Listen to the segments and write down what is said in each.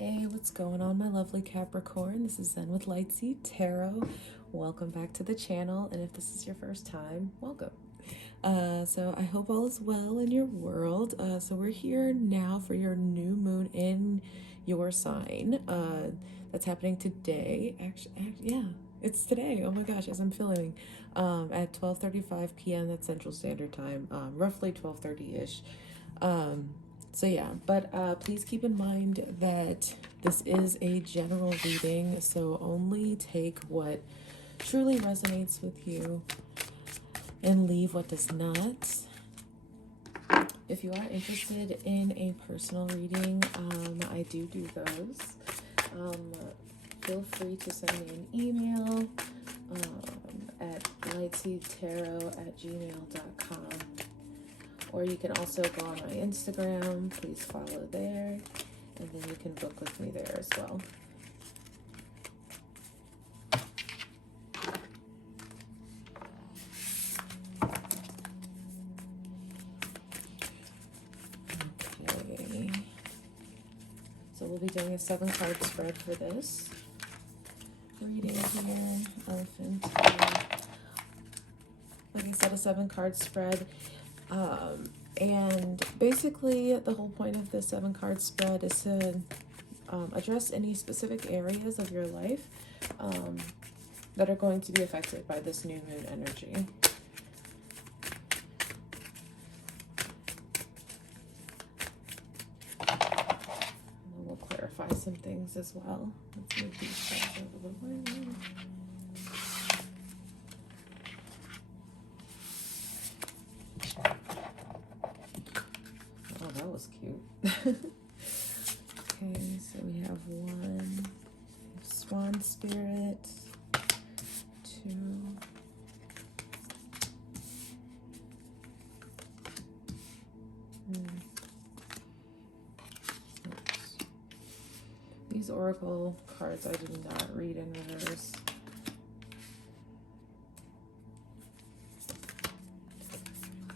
Hey, what's going on, my lovely Capricorn? This is Zen with Lightsy Tarot. Welcome back to the channel, and if this is your first time, welcome. So I hope all is well in your world. So we're here now for your new moon in your sign. That's happening today. Actually, yeah, it's today. Oh my gosh, as I'm filming, at 12:35 p.m. That's Central Standard Time, roughly 12:30-ish. So yeah, but please keep in mind that this is a general reading, so only take what truly resonates with you and leave what does not. If you are interested in a personal reading, I do those. Feel free to send me an email at lightseedtarot@gmail.com. Or you can also go on my Instagram. Please follow there. And then you can book with me there as well. Okay. So we'll be doing a 7-card spread for this reading here. Elephant. Like I said, a 7-card spread. And basically the whole point of the 7-card spread is to address any specific areas of your life that are going to be affected by this new moon energy. And we'll clarify some things as well. Let's move these cards out of the way. That was cute. Okay, so we have 1 Swan Spirit, 2, These Oracle cards I did not read in reverse.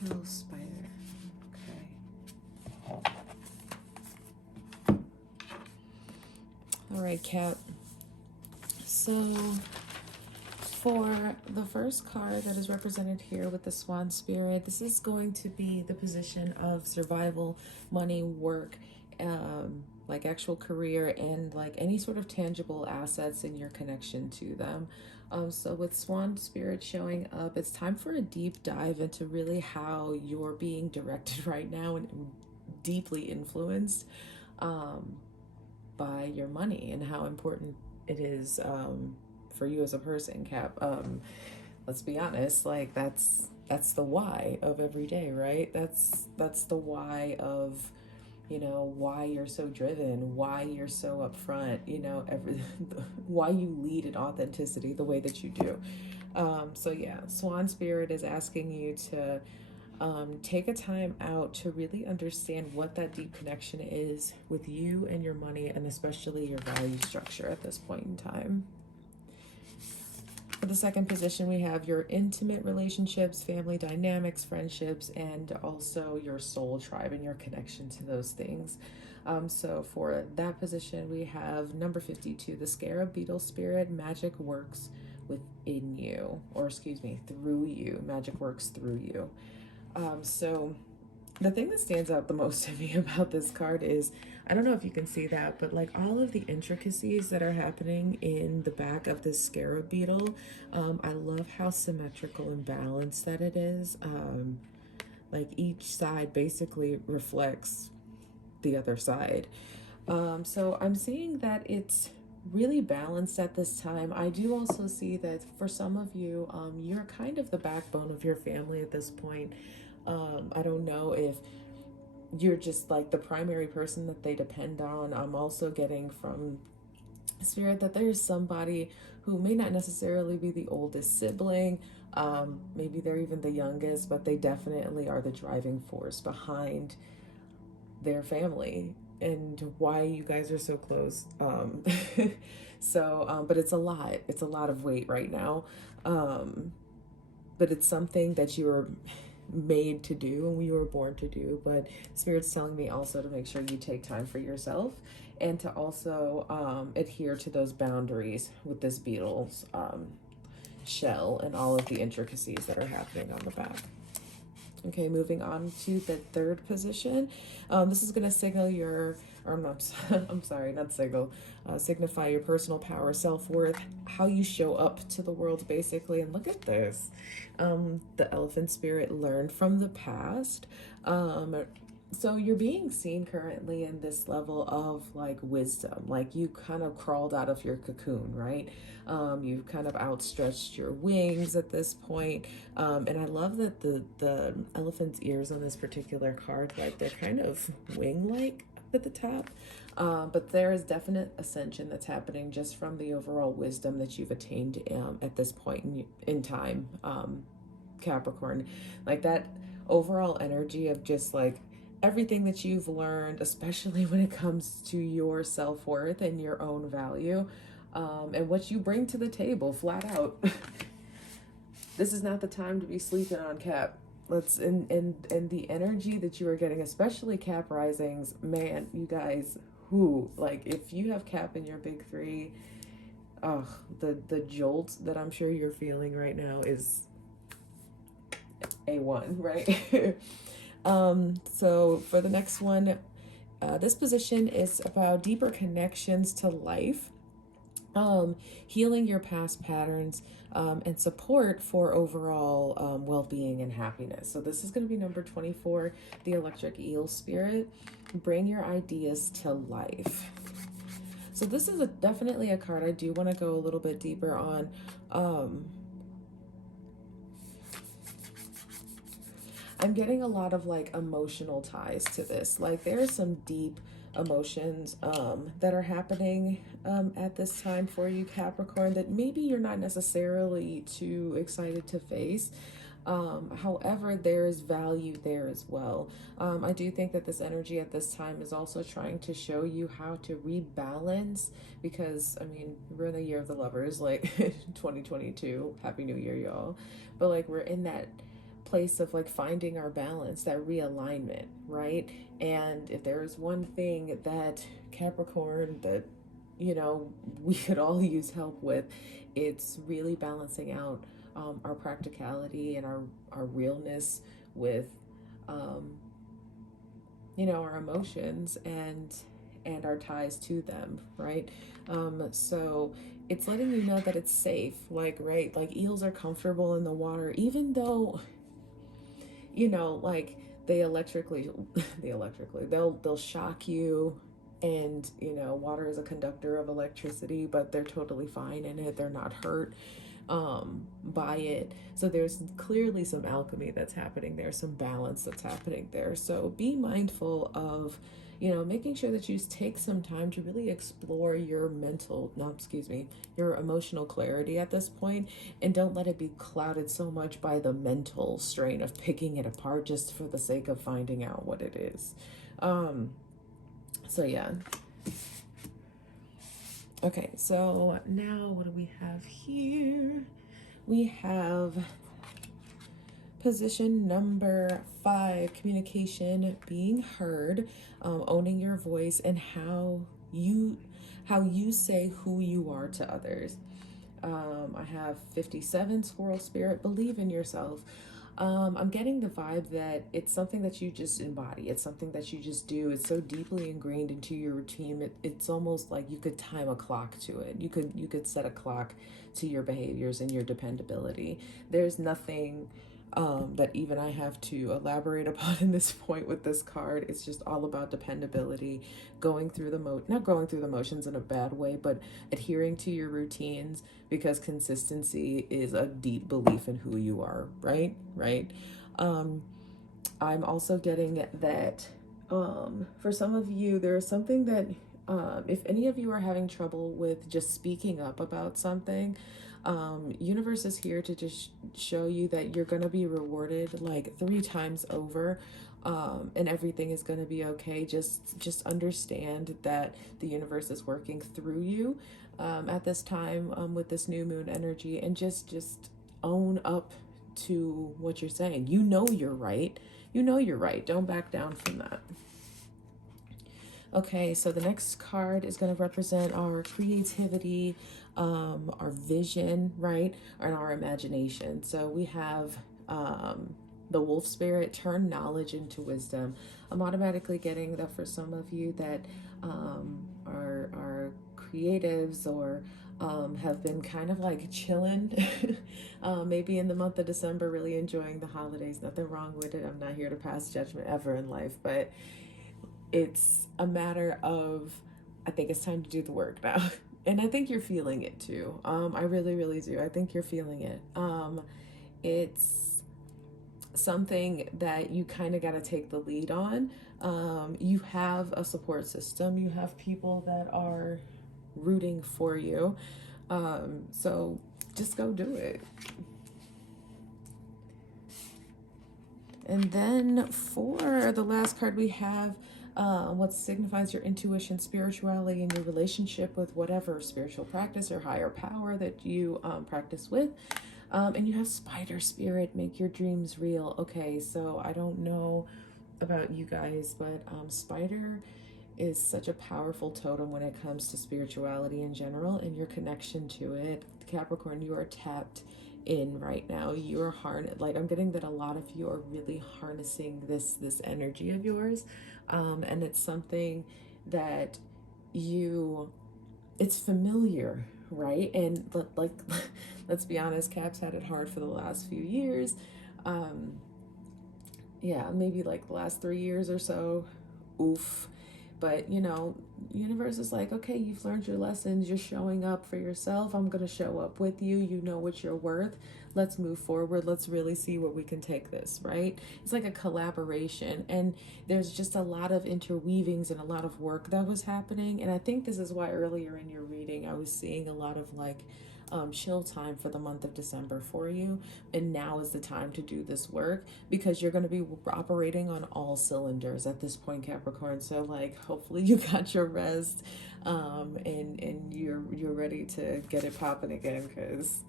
Little spider. All right, Cap. So for the first card that is represented here with the Swan Spirit, this is going to be the position of survival, money, work, like actual career, and like any sort of tangible assets and your connection to them. So with Swan Spirit showing up, it's time for a deep dive into really how you're being directed right now and deeply influenced by your money and how important it is for you as a person, Cap. Let's be honest, like that's the why of every day, right? That's the why of, you know, why you're so driven, why you're so upfront, you know, why you lead in authenticity the way that you do. So yeah, Swan Spirit is asking you to take a time out to really understand what that deep connection is with you and your money, and especially your value structure at this point in time. For the second position, we have your intimate relationships, family dynamics, friendships, and also your soul tribe and your connection to those things. So for that position, we have number 52, the Scarab Beetle Spirit. Magic works within you, or excuse me, through you. Magic works through you. So the thing that stands out the most to me about this card is, I don't know if you can see that, but like all of the intricacies that are happening in the back of this scarab beetle. I love how symmetrical and balanced that it is. Like each side basically reflects the other side. So I'm seeing that it's really balanced at this time. I do also see that for some of you, you're kind of the backbone of your family at this point. I don't know if you're just like the primary person that they depend on. I'm also getting from Spirit that there's somebody who may not necessarily be the oldest sibling. Maybe they're even the youngest, but they definitely are the driving force behind their family and why you guys are so close. But it's a lot of weight right now. But it's something that you're made to do and you were born to do. But Spirit's telling me also to make sure you take time for yourself and to also adhere to those boundaries with this beetle's shell and all of the intricacies that are happening on the back. Okay, moving on to the third position. This is going to signal your, or not, I'm sorry, not signal, signify your personal power, self-worth, how you show up to the world, basically. And look at this. The elephant spirit learned from the past. So you're being seen currently in this level of like wisdom, like you kind of crawled out of your cocoon, right? You've kind of outstretched your wings at this point. And I love that the elephant's ears on this particular card, like they're kind of wing-like up at the top. But there is definite ascension that's happening just from the overall wisdom that you've attained at this point in time, Capricorn. Like that overall energy of just like everything that you've learned, especially when it comes to your self-worth and your own value, and what you bring to the table, flat out. This is not the time to be sleeping on Cap. Let's in the energy that you are getting, especially Cap risings, man, you guys, who like if you have Cap in your big three, the jolt that I'm sure you're feeling right now is A1, right? So for the next one, this position is about deeper connections to life, healing your past patterns, and support for overall well-being and happiness. So this is going to be number 24, the electric eel spirit. Bring your ideas to life. So this is definitely a card I do want to go a little bit deeper on. I'm getting a lot of like emotional ties to this. Like there's some deep emotions that are happening at this time for you, Capricorn, that maybe you're not necessarily too excited to face. However, there is value there as well. I do think that this energy at this time is also trying to show you how to rebalance, because I mean, we're in the year of the lovers, like 2022. Happy New Year, y'all. But like we're in that place of like finding our balance, that realignment, right? And if there is one thing that Capricorn, that you know we could all use help with, it's really balancing out our practicality and our realness with you know, our emotions and our ties to them, right? So it's letting you know that it's safe, like, right, like eels are comfortable in the water, even though, you know, like they'll shock you, and you know, water is a conductor of electricity, but they're totally fine in it, they're not hurt by it. So there's clearly some alchemy that's happening there, some balance that's happening there. So be mindful of, you know, making sure that you take some time to really explore your your emotional clarity at this point, and don't let it be clouded so much by the mental strain of picking it apart just for the sake of finding out what it is. So yeah. Okay, so now what do we have here? We have position number 5, communication, being heard, owning your voice, and how you say who you are to others. I have 57, squirrel spirit, believe in yourself. I'm getting the vibe that it's something that you just embody. It's something that you just do. It's so deeply ingrained into your routine. It's almost like you could time a clock to it. You could set a clock to your behaviors and your dependability. There's nothing that even I have to elaborate upon in this point with this card. It's just all about dependability, going through not going through the motions in a bad way, but adhering to your routines, because consistency is a deep belief in who you are, right? I'm also getting that for some of you, there is something that if any of you are having trouble with just speaking up about something, universe is here to just show you that you're going to be rewarded like 3 times over, and everything is going to be okay. Just understand that the universe is working through you at this time with this new moon energy, and just own up to what you're saying. You know you're right. You know you're right. Don't back down from that. Okay, so the next card is going to represent our creativity, our vision, right? And our imagination. So we have the wolf spirit, turn knowledge into wisdom. I'm automatically getting that for some of you that are creatives or have been kind of like chilling, maybe in the month of December, really enjoying the holidays. Nothing wrong with it. I'm not here to pass judgment ever in life, but it's a matter of, I think it's time to do the work now. And I think you're feeling it too. I really, really do. I think you're feeling it. It's something that you kind of got to take the lead on. You have a support system. You have people that are rooting for you. So just go do it. And then for the last card we have what signifies your intuition, spirituality, and your relationship with whatever spiritual practice or higher power that you practice with. And you have spider spirit, make your dreams real. Okay, so I don't know about you guys, but spider is such a powerful totem when it comes to spirituality in general and your connection to it. Capricorn, you are tapped in right now. You are like, I'm getting that a lot of you are really harnessing this energy of yours, and it's something that it's familiar, right? And like let's be honest, Cap's had it hard for the last few years. Yeah, maybe like the last 3 years or so. Oof. But, universe is like, okay, you've learned your lessons. You're showing up for yourself. I'm going to show up with you. You know what you're worth. Let's move forward. Let's really see where we can take this, right? It's like a collaboration. And there's just a lot of interweavings and a lot of work that was happening. And I think this is why earlier in your reading, I was seeing a lot of like chill time for the month of December for you. And now is the time to do this work because you're going to be operating on all cylinders at this point, Capricorn. So like, hopefully you got your rest, and you're ready to get it popping again, because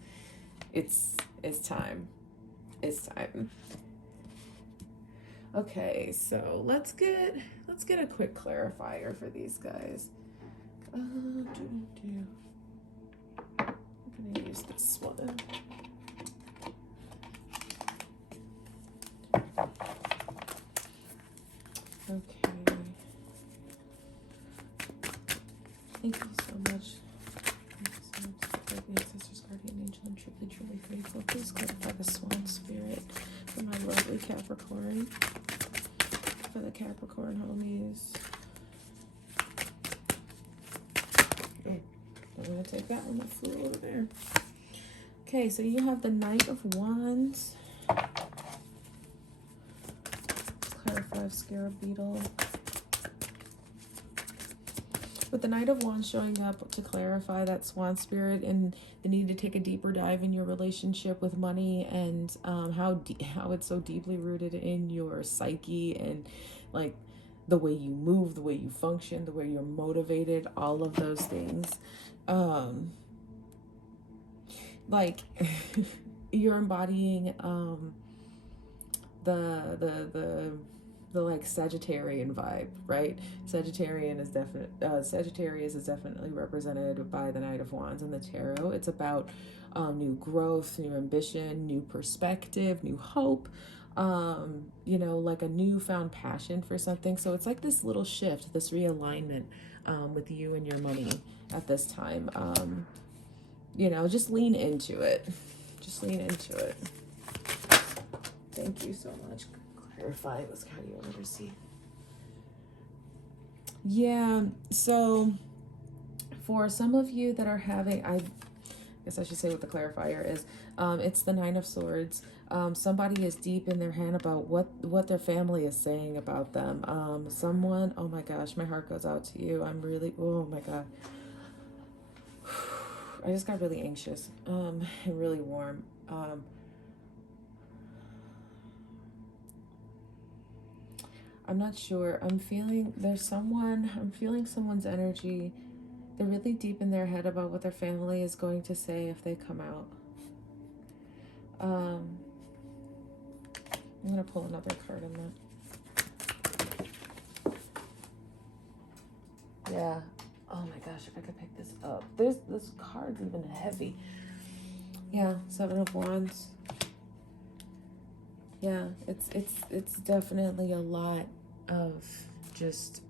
it's time. It's time. Okay, so let's get a quick clarifier for these guys. I'm gonna use this one. Okay. Thank you so much. Thank you so much for the ancestors, guardian angel. I'm truly grateful. Please clarify the swan spirit for my lovely Capricorn. For the Capricorn homies. I'm going to take that one that flew over there. Okay, so you have the Knight of Wands. Clarify Scarab Beetle. With the Knight of Wands showing up to clarify that swan spirit and the need to take a deeper dive in your relationship with money, and how it's so deeply rooted in your psyche and like the way you move, the way you function, the way you're motivated, all of those things. Like you're embodying the like Sagittarian vibe, right? Sagittarius is definitely represented by the Knight of Wands in the tarot. It's about new growth, new ambition, new perspective, new hope, like a newfound passion for something. So it's like this little shift, this realignment with you and your money at this time. Just lean into it. Just lean into it. Thank you so much. Clarify this kind of literacy. Yeah, so for some of you that are having, I guess I should say what the clarifier is, it's the Nine of Swords. Somebody is deep in their head about what their family is saying about them. Someone, oh my gosh, my heart goes out to you. Oh my God. I just got really anxious, and really warm. I'm not sure. I'm feeling someone's energy. They're really deep in their head about what their family is going to say if they come out. I'm going to pull another card on that. Yeah. Oh my gosh, if I could pick this up. This card's even heavy. Yeah, Seven of Wands. Yeah, it's definitely a lot of just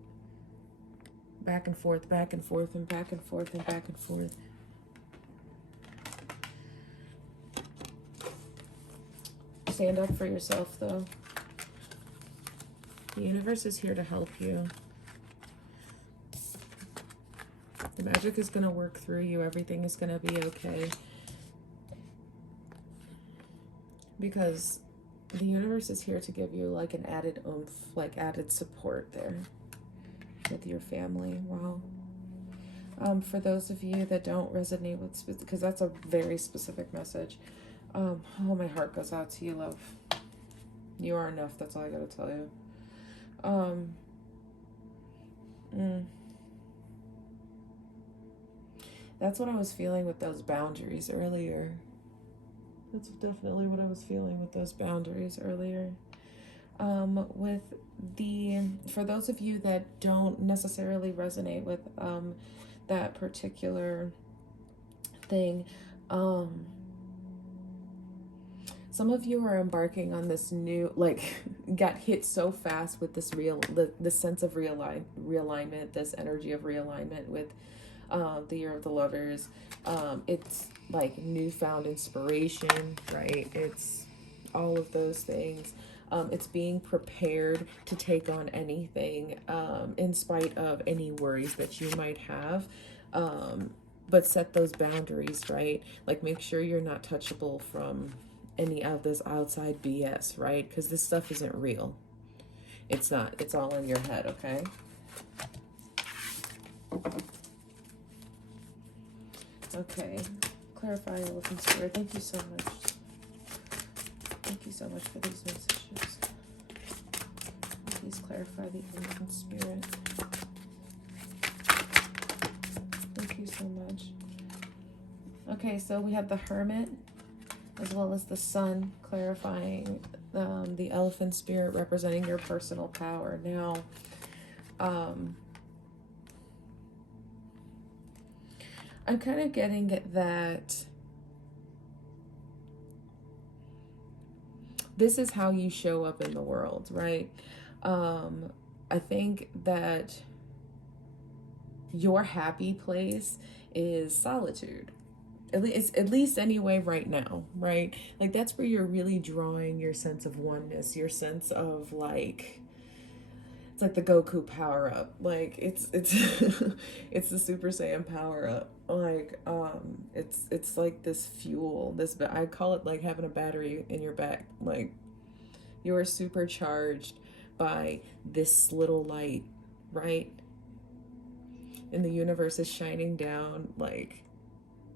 back and forth, back and forth, and back and forth, and back and forth. Stand up for yourself, though. The universe is here to help you. The magic is going to work through you. Everything is going to be okay. Because the universe is here to give you like an added oomph, like added support there with your family. Wow. For those of you that don't resonate with, because that's a very specific message. Oh, my heart goes out to you, love. You are enough. That's all I gotta tell you. That's what I was feeling with those boundaries earlier. That's definitely what I was feeling with those boundaries earlier. For those of you that don't necessarily resonate with that particular thing, some of you are embarking on this new, like, got hit so fast with this the sense of realignment, this energy of realignment with the Year of the Lovers. It's like newfound inspiration, right? It's all of those things. It's being prepared to take on anything in spite of any worries that you might have. But set those boundaries, right? Like, make sure you're not touchable from any of this outside BS, right? Because this stuff isn't real. It's not. It's all in your head, okay? Okay. Clarify, Elephant Spirit. Thank you so much. Thank you so much for these messages. Please clarify the Elephant Spirit. Thank you so much. Okay, so we have the Hermit as well as the Sun, clarifying the Elephant Spirit representing your personal power. Now, I'm kind of getting that this is how you show up in the world, right? I think that your happy place is solitude. At least anyway right now, right? Like, that's where you're really drawing your sense of oneness, your sense of, like, it's like the Goku power up. Like, it's it's the Super Saiyan power up. Like, it's like this fuel, I call it like having a battery in your back. Like, you're supercharged by this little light, right? And the universe is shining down like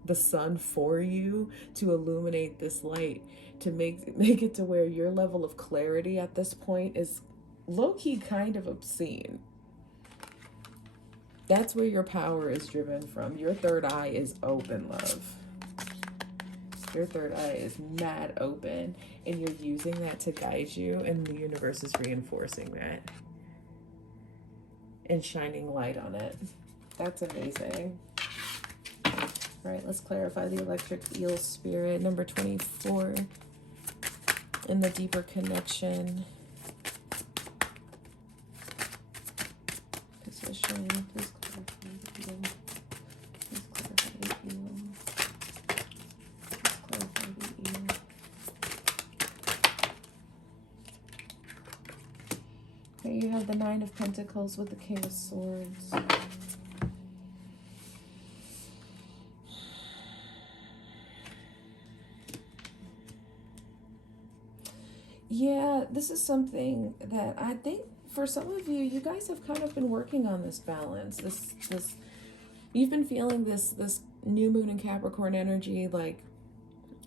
the sun for you to illuminate this light, to make it to where your level of clarity at this point is low-key kind of obscene. That's where your power is driven from. Your third eye is open, love. Your third eye is mad open, and you're using that to guide you, and the universe is reinforcing that and shining light on it. That's amazing. All right, let's clarify the electric eel spirit, number 24, in the deeper connection. Position, please clarify the eel. Please clarify the eel. Please clarify the eel. Okay, you have the Nine of Pentacles with the King of Swords. Yeah, this is something that I think for some of you, you guys have kind of been working on this balance. This you've been feeling this new moon in Capricorn energy like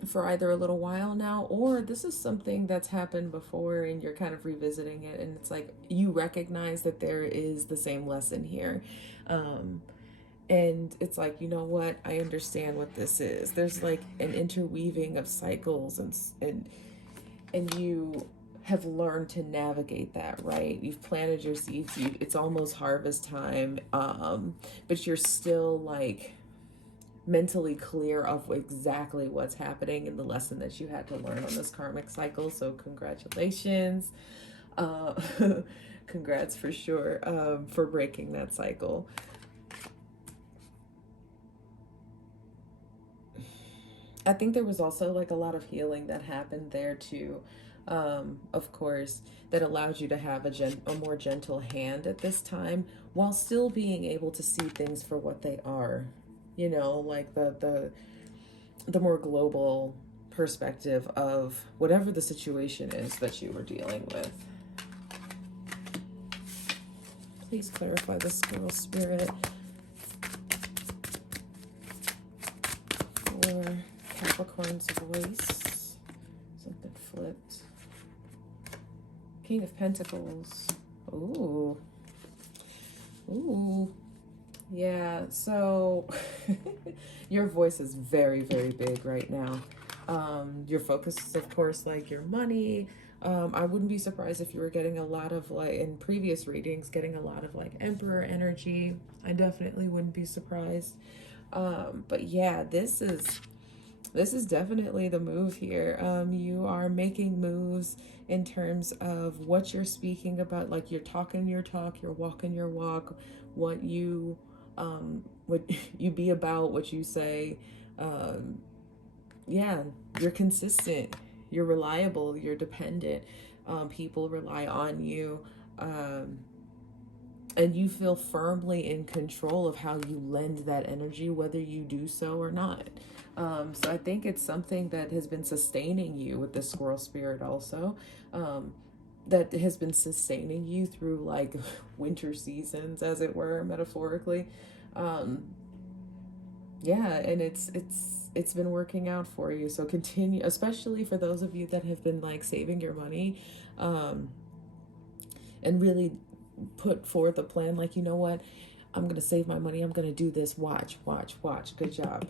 for either a little while now, or this is something that's happened before and you're kind of revisiting it, and it's like you recognize that there is the same lesson here. And it's like, you know what? I understand what this is. There's like an interweaving of cycles and you have learned to navigate that, right? You've planted your seeds. It's almost harvest time, but you're still like mentally clear of exactly what's happening and the lesson that you had to learn on this karmic cycle. So congratulations. Uh, congrats for sure, for breaking that cycle. I think there was also like a lot of healing that happened there too, of course, that allowed you to have a more gentle hand at this time while still being able to see things for what they are. You know, like the more global perspective of whatever the situation is that you were dealing with. Please clarify the squirrel spirit for Capricorn's voice. Something flipped. King of Pentacles. Ooh. Ooh. Yeah, so your voice is very, very big right now. Your focus is, of course, like your money. I wouldn't be surprised if you were getting a lot of, like, in previous readings, getting a lot of, like, Emperor energy. I definitely wouldn't be surprised. But yeah, this is definitely the move here. You are making moves in terms of what you're speaking about. Like, you're talking your talk, you're walking your walk, what you be about, what you say. Yeah, you're consistent, you're reliable, you're dependent. People rely on you. And you feel firmly in control of how you lend that energy, whether you do so or not. So I think it's something that has been sustaining you with the squirrel spirit also. That has been sustaining you through like winter seasons, as it were, metaphorically. Yeah, and it's been working out for you. So continue, especially for those of you that have been like saving your money, and really put forth a plan. Like, you know what, I'm gonna save my money. I'm gonna do this. Watch. Good job.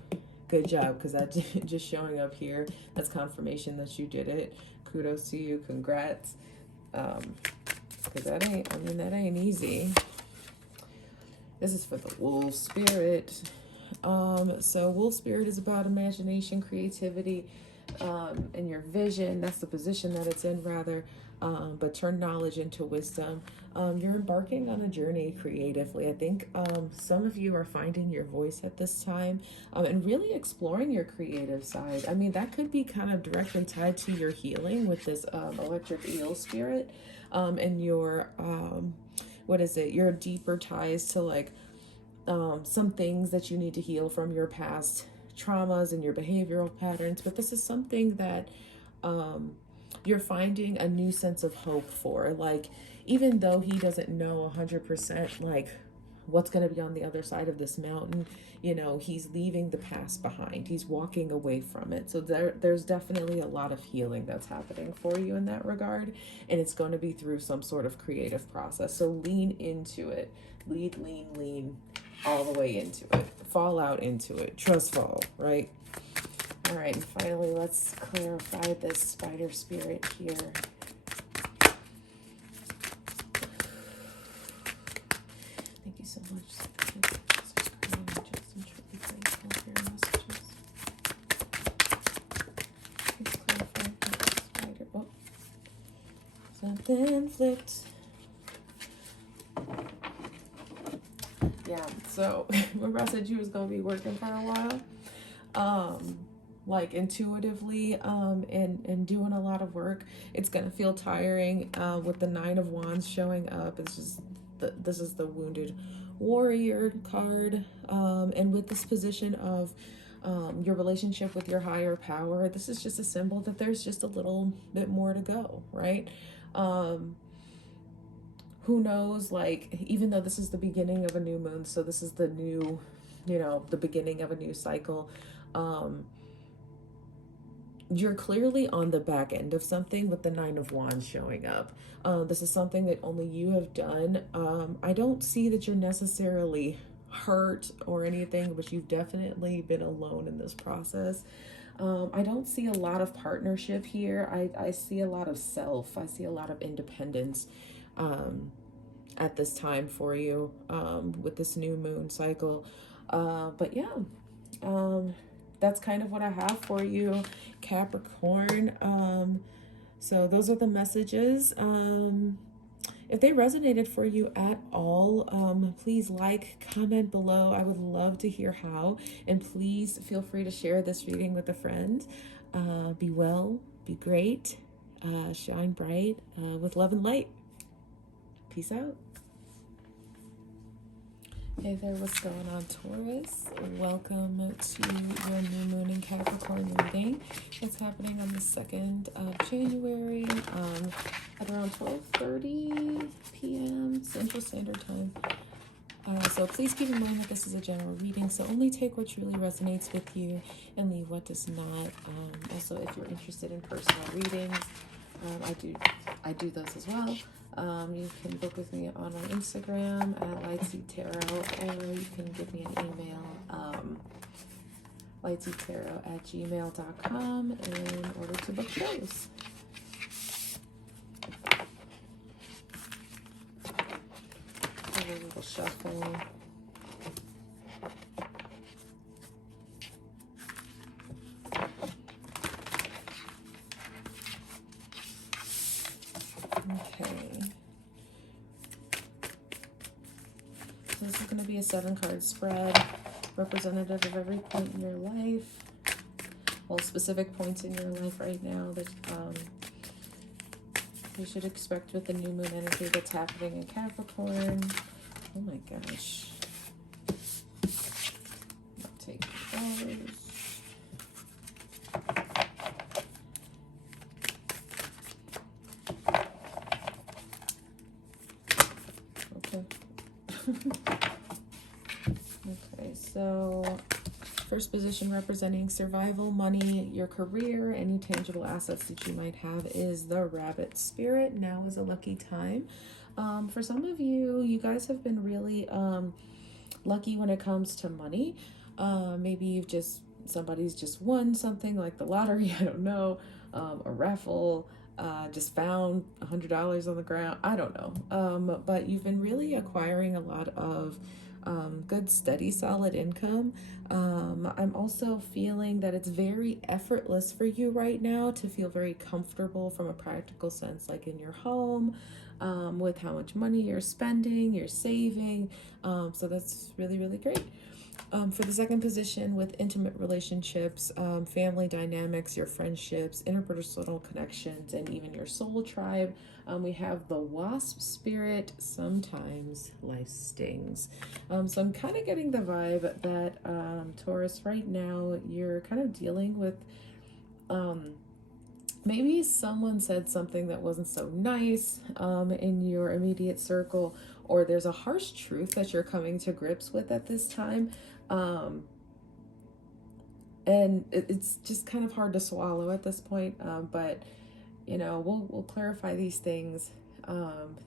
Because that just showing up here, that's confirmation that you did it. Kudos to you. Congrats. Because that ain't easy. This is for the wolf spirit. So wolf spirit is about imagination, creativity, and your vision. That's the position that it's in, rather. But turn knowledge into wisdom. You're embarking on a journey creatively. I think some of you are finding your voice at this time, and really exploring your creative side. I mean, that could be kind of directly tied to your healing with this electric eel spirit, and your your deeper ties to like some things that you need to heal from your past traumas and your behavioral patterns. But this is something that you're finding a new sense of hope for. Like, even though he doesn't know 100% like what's going to be on the other side of this mountain, you know, he's leaving the past behind. He's walking away from it. So there's definitely a lot of healing that's happening for you in that regard. And it's going to be through some sort of creative process. So lean into it. Lean all the way into it. Fall out into it. Trust fall, right? All right, and finally, let's clarify this spider spirit here. Thank you so much. Oh, something flipped. Yeah, so remember I said you was going to be working for a while? Like intuitively, and doing a lot of work. It's gonna feel tiring with the Nine of Wands showing up. It's just this is the Wounded Warrior card, and with this position of your relationship with your higher power, this is just a symbol that there's just a little bit more to go, right? Who knows, like, even though this is the beginning of a new moon, so this is the new, the beginning of a new cycle, you're clearly on the back end of something with the Nine of Wands showing up. This is something that only you have done. I don't see that you're necessarily hurt or anything, but you've definitely been alone in this process. I don't see a lot of partnership here. I see a lot of self. I see a lot of independence at this time for you with this new moon cycle. But yeah, that's kind of what I have for you, Capricorn. So those are the messages. If they resonated for you at all, please like, comment below. I would love to hear how. And please feel free to share this reading with a friend. Be well, be great, shine bright with love and light. Peace out. Hey there, what's going on, Taurus? Welcome to your new moon in Capricorn reading. It's happening on the 2nd of January at around 12:30 p.m. Central Standard Time. So please keep in mind that this is a general reading, so only take what truly resonates with you and leave what does not. Also, if you're interested in personal readings, I do those as well. You can book with me on my Instagram at lightseedtarot, or you can give me an email, lightseedtarot@gmail.com, in order to book shows. Have a little shuffle. So this is going to be a 7-card spread, representative of every point in your life. Well, specific points in your life right now that you should expect with the new moon energy that's happening in Capricorn. Oh my gosh. I'll take those. Okay, so first position representing survival, money, your career, any tangible assets that you might have is the Rabbit Spirit. Now is a lucky time. For some of you, you guys have been really lucky when it comes to money. Maybe somebody's just won something like the lottery, I don't know, a raffle. Just found $100 on the ground. I don't know. But you've been really acquiring a lot of good, steady, solid income. I'm also feeling that it's very effortless for you right now to feel very comfortable from a practical sense, like in your home, with how much money you're spending, you're saving. So that's really, really great. For the second position with intimate relationships, family dynamics, your friendships, interpersonal connections, and even your soul tribe, we have the Wasp Spirit. Sometimes life stings. So I'm kind of getting the vibe that Taurus, right now, you're kind of dealing with maybe someone said something that wasn't so nice in your immediate circle, or there's a harsh truth that you're coming to grips with at this time. And it's just kind of hard to swallow at this point, but you know, we'll clarify these things,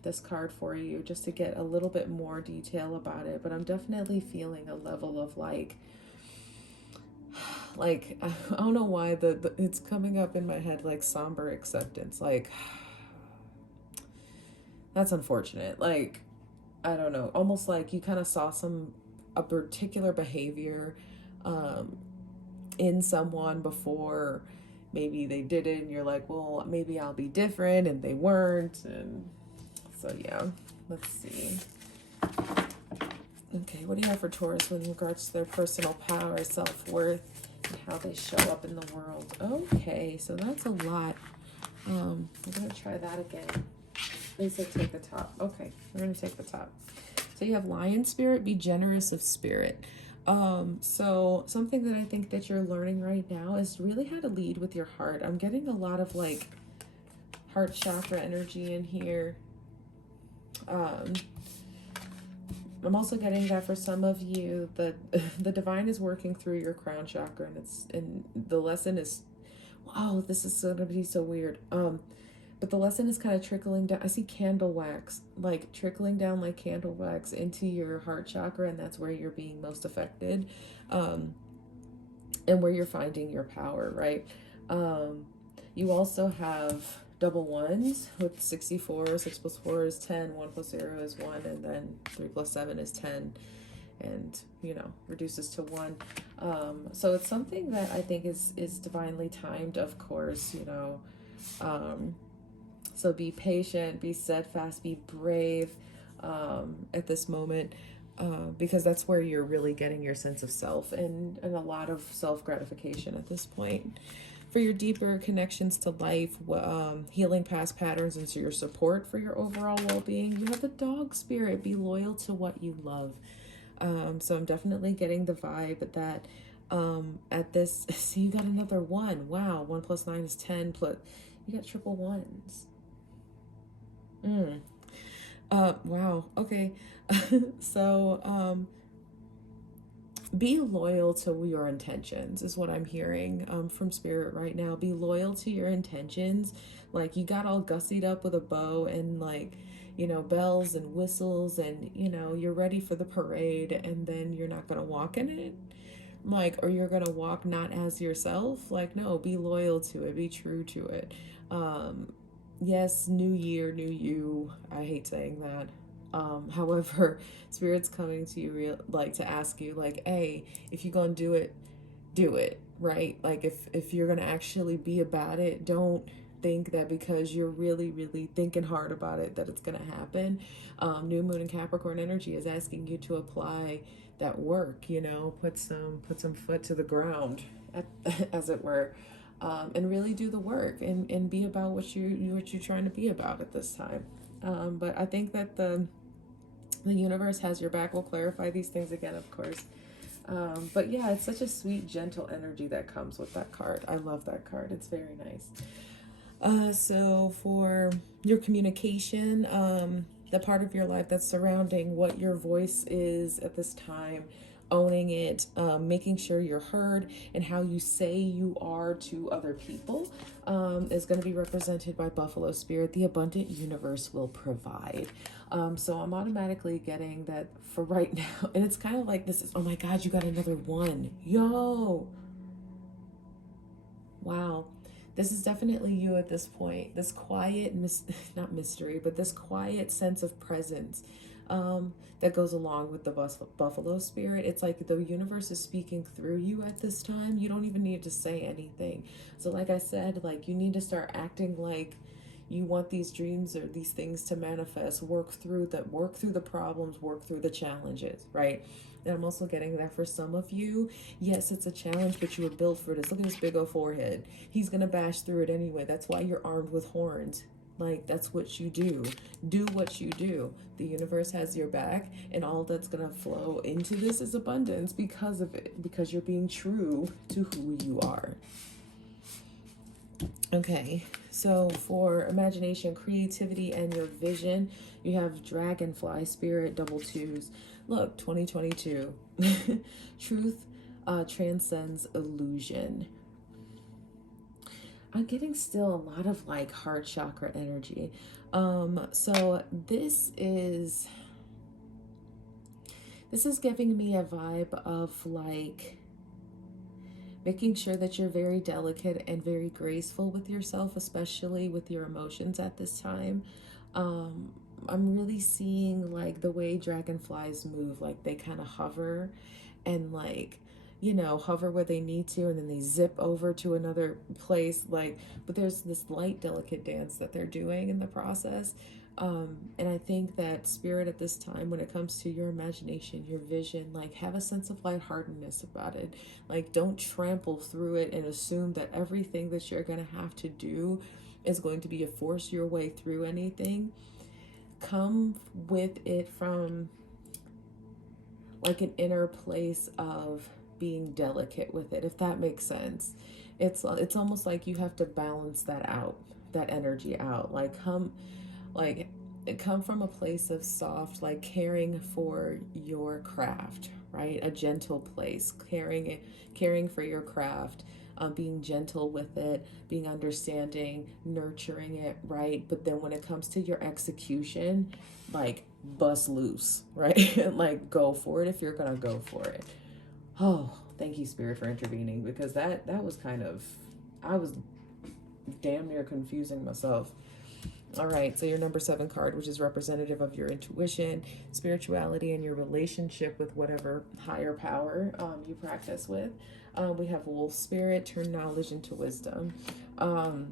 this card for you, just to get a little bit more detail about it. But I'm definitely feeling a level of like I don't know why it's coming up in my head, like somber acceptance. Like, that's unfortunate. Like, I don't know, almost like you kind of saw a particular behavior in someone before maybe they did it, and you're like, well, maybe I'll be different, and they weren't. And so yeah, let's see. Okay, what do you have for Taurus with regards to their personal power, self-worth, and how they show up in the world? Okay, so that's a lot. We're gonna try that again. They said take the top. Okay, we're gonna take the top. So you have Lion Spirit, be generous of spirit. So something that I think that you're learning right now is really how to lead with your heart. I'm getting a lot of like heart chakra energy in here. I'm also getting that for some of you, the divine is working through your crown chakra, and the lesson is, wow, this is going to be so weird. But the lesson is kind of trickling down. I see candle wax, like trickling down like candle wax into your heart chakra, and that's where you're being most affected. and where you're finding your power, right? You also have double ones with 64. 6 plus 4 is 10, 1 plus 0 is 1, and then 3 plus 7 is 10, and reduces to 1. So it's something that I think is divinely timed, of course. So be patient, be steadfast, be brave at this moment, because that's where you're really getting your sense of self and a lot of self-gratification at this point. For your deeper connections to life, healing past patterns, and so your support for your overall well-being, you have the dog spirit. Be loyal to what you love. So I'm definitely getting the vibe that at this, see, you got another 1. Wow, 1 plus 9 is 10, plus you got triple ones. Wow, okay. So be loyal to your intentions is what I'm hearing from spirit right now. Be loyal to your intentions. Like, you got all gussied up with a bow and bells and whistles, and you're ready for the parade, and then you're not gonna walk in it, or you're gonna walk not as yourself. No, be loyal to it, be true to it. Yes, new year, new you. I hate saying that. However, spirit's coming to you to ask you, hey, if you're gonna do it, right? If you're gonna actually be about it, don't think that because you're really, really thinking hard about it that it's gonna happen. New moon and Capricorn energy is asking you to apply that work, put some foot to the ground, as it were. And really do the work and be about what you're trying to be about at this time. But I think that the universe has your back. We'll clarify these things again, of course. But yeah, it's such a sweet, gentle energy that comes with that card. I love that card. It's very nice. So for your communication, the part of your life that's surrounding what your voice is at this time, owning it, making sure you're heard, and how you say you are to other people is going to be represented by Buffalo Spirit. The abundant universe will provide. So I'm automatically getting that for right now. And it's kind of like this is, oh my God, you got another 1. Yo. Wow. This is definitely you at this point. This quiet, not mystery, but this quiet sense of presence that goes along with the Buffalo Spirit. It's like the universe is speaking through you at this time. You don't even need to say anything. So like I said, you need to start acting like you want these dreams or these things to manifest. Work through the problems, work through the challenges, right? And I'm also getting that for some of you, yes, it's a challenge, but you were built for this. Look at this big old forehead. He's going to bash through it anyway. That's why you're armed with horns. That's what you do. Do what you do. The universe has your back, and all that's going to flow into this is abundance because of it, because you're being true to who you are. Okay, so for imagination, creativity, and your vision, you have Dragonfly Spirit, double 2s. Look, 2022. Truth transcends illusion. I'm getting still a lot of heart chakra energy. So this is giving me a vibe of making sure that you're very delicate and very graceful with yourself, especially with your emotions at this time. I'm really seeing the way dragonflies move, they kind of hover and hover where they need to, and then they zip over to another place, but there's this light, delicate dance that they're doing in the process. And I think that spirit at this time, when it comes to your imagination, your vision, have a sense of lightheartedness about it. Don't trample through it and assume that everything that you're going to have to do is going to be a force your way through anything. Come with it from an inner place of being delicate with it, if that makes sense. It's almost like you have to balance that out, that energy out. Come from a place of soft, caring for your craft, right? A gentle place, caring for your craft, being gentle with it, being understanding, nurturing it, right? But then when it comes to your execution, bust loose, right? Go for it if you're gonna go for it. Oh, Thank you, Spirit, for intervening, because that was kind of, I was damn near confusing myself. All right, so your number 7 card, which is representative of your intuition, spirituality, and your relationship with whatever higher power you practice with. We have Wolf Spirit, turn knowledge into wisdom. I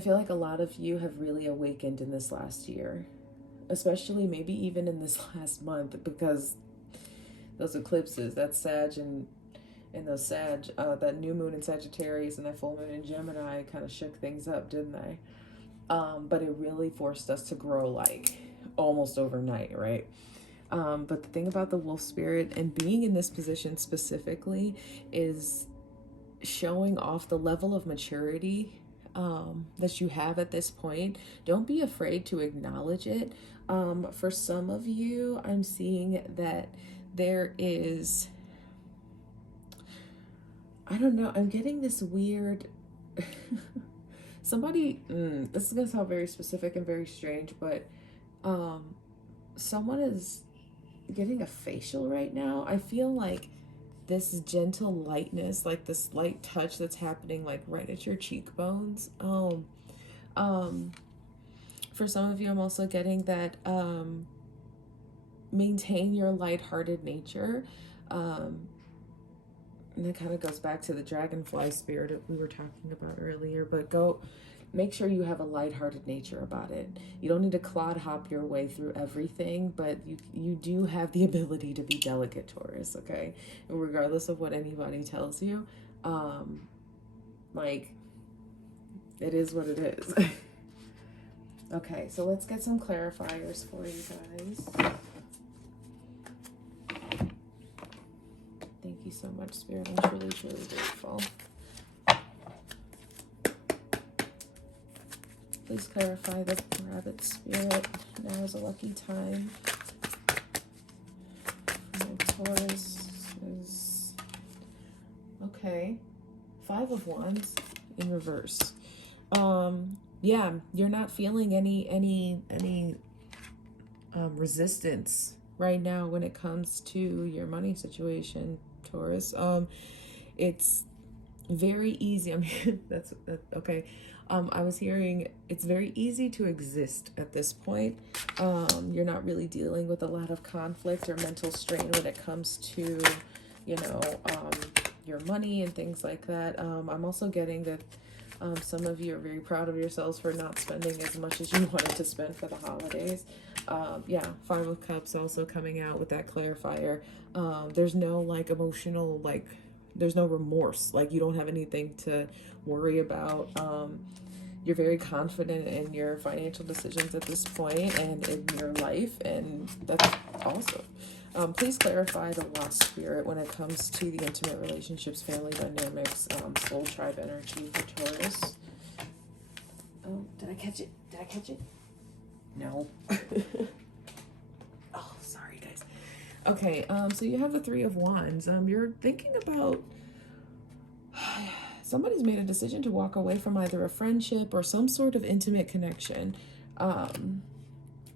feel like a lot of you have really awakened in this last year, especially maybe even in this last month, because those eclipses, that Sag and those Sag, that new moon in Sagittarius and that full moon in Gemini kind of shook things up, didn't they? But it really forced us to grow like almost overnight, right? But the thing about the Wolf Spirit and being in this position specifically is showing off the level of maturity that you have at this point. Don't be afraid to acknowledge it. For some of you, I'm seeing that there is, I don't know, I'm getting this weird somebody, this is gonna sound very specific and very strange, but someone is getting a facial right now. I feel like this gentle lightness, like this light touch that's happening like right at your cheekbones. For some of you, I'm also getting that maintain your lighthearted nature. And that kind of goes back to the dragonfly spirit that we were talking about earlier, but make sure you have a lighthearted nature about it. You don't need to clod hop your way through everything, but you do have the ability to be delicate, Taurus, okay? And regardless of what anybody tells you, like, it is what it is. Okay, so let's get some clarifiers for you guys. Thank you so much, Spirit. I'm truly, truly grateful. Please clarify the rabbit spirit. Now is a lucky time. My Taurus is okay. 5 of Wands in reverse. Yeah, you're not feeling any resistance right now when it comes to your money situation, Taurus. It's very easy. I mean, that's okay. I was hearing it's very easy to exist at this point. You're not really dealing with a lot of conflict or mental strain when it comes to, your money and things like that. I'm also getting that some of you are very proud of yourselves for not spending as much as you wanted to spend for the holidays. Yeah, 5 of Cups also coming out with that clarifier. There's no emotional, there's no remorse. You don't have anything to worry about. You're very confident in your financial decisions at this point and in your life, and that's awesome. Please clarify the lost spirit when it comes to the intimate relationships, family dynamics, soul tribe energy for Taurus. Oh, did I catch it? Did I catch it? No. Oh, sorry, guys. Okay, so you have the 3 of Wands. You're thinking about somebody's made a decision to walk away from either a friendship or some sort of intimate connection.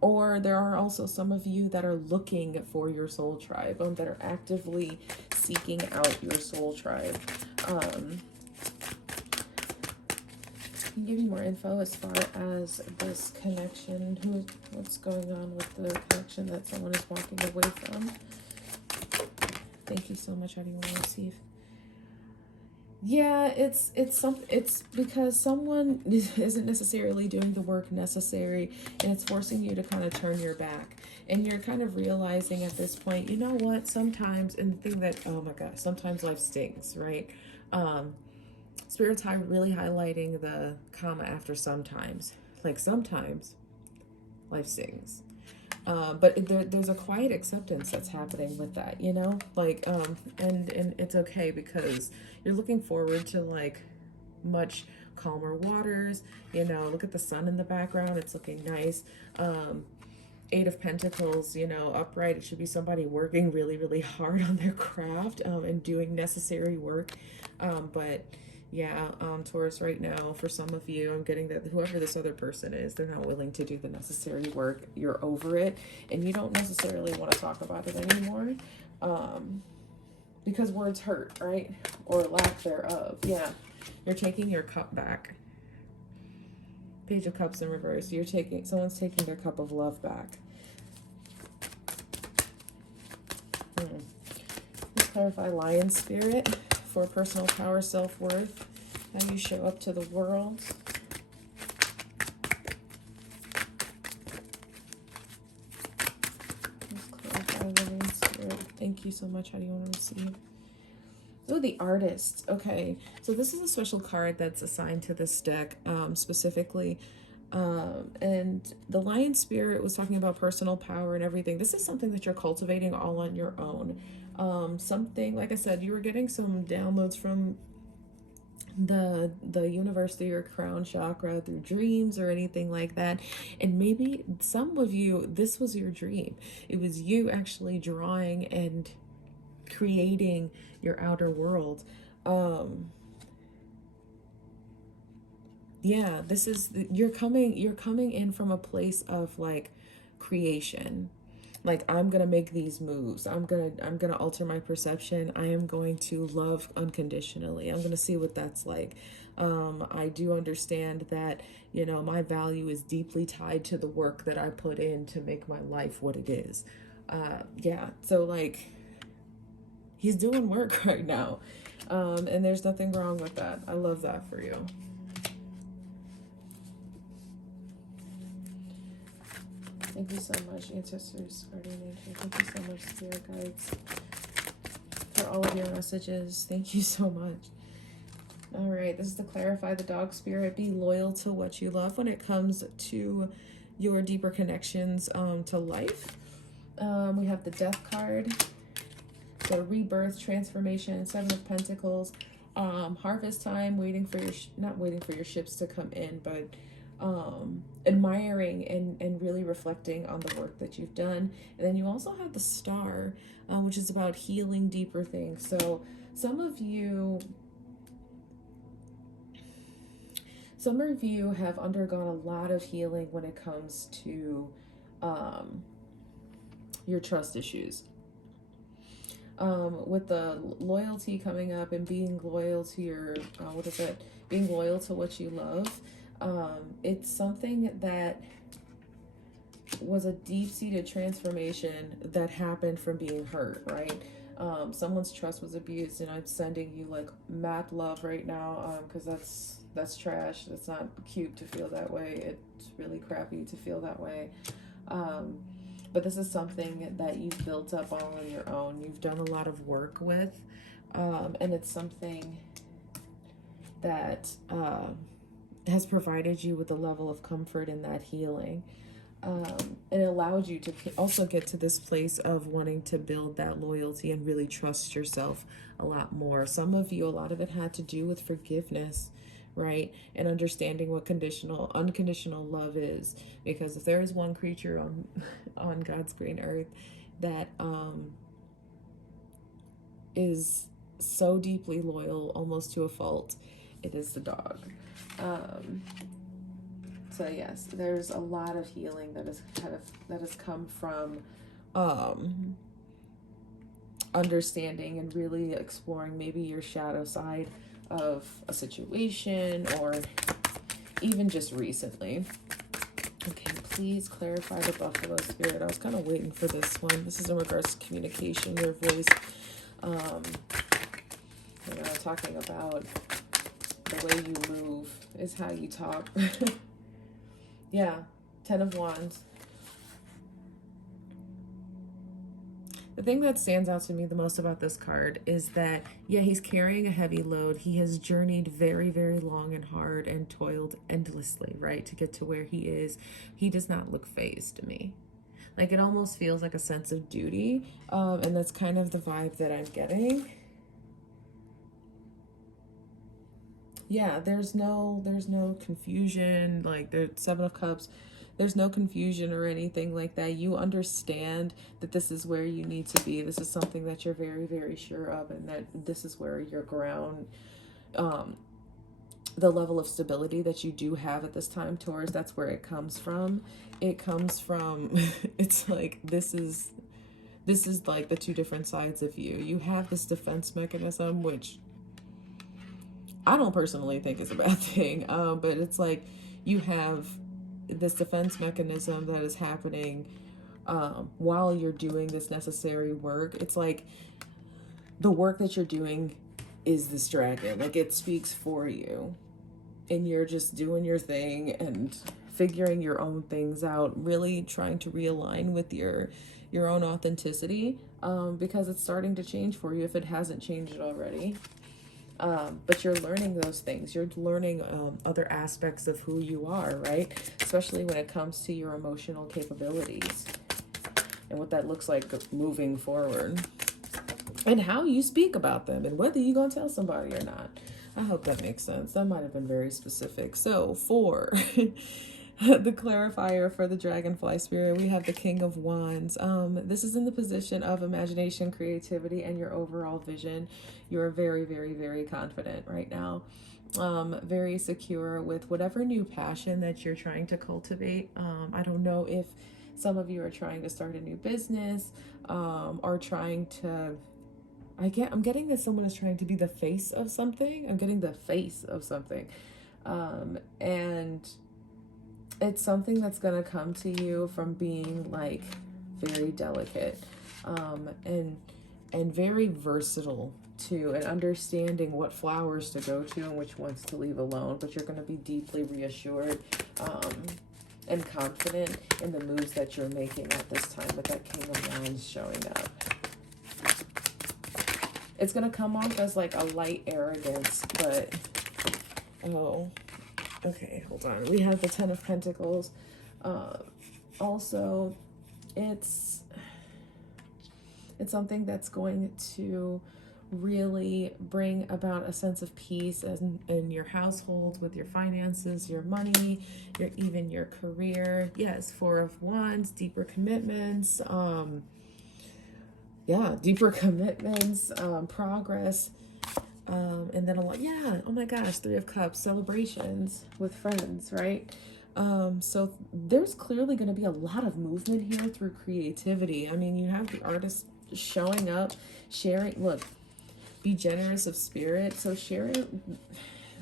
Or there are also some of you that are looking for your soul tribe, that are actively seeking out your soul tribe. Can you give me more info as far as this connection? What's going on with the connection that someone is walking away from? Thank you so much. How do you want to receive? Yeah, it's because someone isn't necessarily doing the work necessary, and it's forcing you to kind of turn your back. And you're kind of realizing at this point, you know what, sometimes, and the thing that, oh my gosh, sometimes life stings, right? Spirit's really highlighting the comma after sometimes. Sometimes life stings. But there's a quiet acceptance that's happening with that, and it's okay because you're looking forward to much calmer waters, look at the sun in the background. It's looking nice. 8 of Pentacles, upright. It should be somebody working really, really hard on their craft, and doing necessary work. But yeah, Taurus, right now, for some of you, I'm getting that whoever this other person is, they're not willing to do the necessary work. You're over it, and you don't necessarily want to talk about it anymore. because words hurt, right? Or lack thereof. Yeah. You're taking your cup back. Page of Cups in reverse. Someone's taking their cup of love back. Let's clarify Lion Spirit for personal power, self-worth, how you show up to the world. Let's clarify Lion Spirit. Thank you so much. How do you want to receive? Oh, the Artist. Okay, so this is a special card that's assigned to this deck specifically. And the Lion Spirit was talking about personal power and everything. This is something that you're cultivating all on your own. Something, like I said, you were getting some downloads from the universe through your crown chakra, through dreams or anything like that. And maybe some of you, this was your dream. It was you actually drawing and creating your outer world. Yeah, this is, you're coming in from a place of like creation. Like, I'm gonna make these moves. I'm gonna alter my perception. I am going to love unconditionally. I'm gonna see what that's like. I do understand that, you know, my value is deeply tied to the work that I put in to make my life what it is. Yeah, so like, he's doing work right now. And there's nothing wrong with that. I love that for you. Thank you so much, ancestors, guardian angel. Thank you so much, spirit guides, for all of your messages. Thank you so much. All right, this is to clarify the dog spirit. Be loyal to what you love when it comes to your deeper connections to life. We have the Death card, the rebirth, transformation, Seven of Pentacles, harvest time, waiting for your, not waiting for your ships to come in, but admiring and really reflecting on the work that you've done. And then you also have the Star, which is about healing deeper things. So some of you have undergone a lot of healing when it comes to your trust issues. With the loyalty coming up and being loyal to your, being loyal to what you love. It's something that was a deep-seated transformation that happened from being hurt, right? Someone's trust was abused, and I'm sending you like mad love right now, because that's trash. That's not cute to feel that way. It's really crappy to feel that way. But this is something that you've built up all on your own. You've done a lot of work with, and it's something that has provided you with a level of comfort in that healing. It allowed you to also get to this place of wanting to build that loyalty and really trust yourself a lot more. Some of you, a lot of it had to do with forgiveness, right? And understanding what unconditional love is. Because if there is one creature on God's green earth that is so deeply loyal, almost to a fault, it is the dog. So yes, there's a lot of healing that has come from understanding and really exploring maybe your shadow side of a situation, or even just recently. Okay, please clarify the Buffalo Spirit. I was kind of waiting for this one. This is in regards to communication, your voice. Talking about the way you move is how you talk. Yeah, 10 of Wands. The thing that stands out to me the most about this card is that, yeah, he's carrying a heavy load. He has journeyed very, very long and hard and toiled endlessly, right, to get to where he is. He does not look phased to me. Like, it almost feels like a sense of duty, and that's kind of the vibe that I'm getting. Yeah, there's no confusion. Like, the Seven of Cups, there's no confusion or anything like that. You understand that this is where you need to be. This is something that you're very, very sure of, and that this is where your ground, the level of stability that you do have at this time, Taurus, that's where it comes from. It comes from, it's like, this is this is like the two different sides of you. You have this defense mechanism, which I don't personally think is a bad thing, but it's like you have this defense mechanism that is happening while you're doing this necessary work. It's like the work that you're doing is this dragon. Like, it speaks for you. And you're just doing your thing and figuring your own things out, really trying to realign with your own authenticity, because it's starting to change for you if it hasn't changed already. But you're learning those things. You're learning other aspects of who you are, right? Especially when it comes to your emotional capabilities and what that looks like moving forward, and how you speak about them, and whether you're going to tell somebody or not. I hope that makes sense. That might have been very specific. So for the clarifier for the dragonfly spirit, we have the King of Wands. This is in the position of imagination, creativity, and your overall vision. You're very, very, very confident right now. Very secure with whatever new passion that you're trying to cultivate. I don't know if some of you are trying to start a new business, or trying to, I'm getting that someone is trying to be the face of something. I'm getting the face of something. And it's something that's going to come to you from being like very delicate, and very versatile too, and understanding what flowers to go to and which ones to leave alone. But you're going to be deeply reassured, and confident in the moves that you're making at this time with that King of Wands showing up. It's going to come off as like a light arrogance, but, oh, okay, hold on. We have the Ten of Pentacles. Also, it's something that's going to really bring about a sense of peace in your household, with your finances, your money, even your career. Yes, Four of Wands, deeper commitments, deeper commitments, progress, and then oh my gosh, Three of Cups, celebrations with friends, right? So there's clearly going to be a lot of movement here through creativity. I mean, you have the artist showing up, sharing. Look, be generous of spirit. So share it.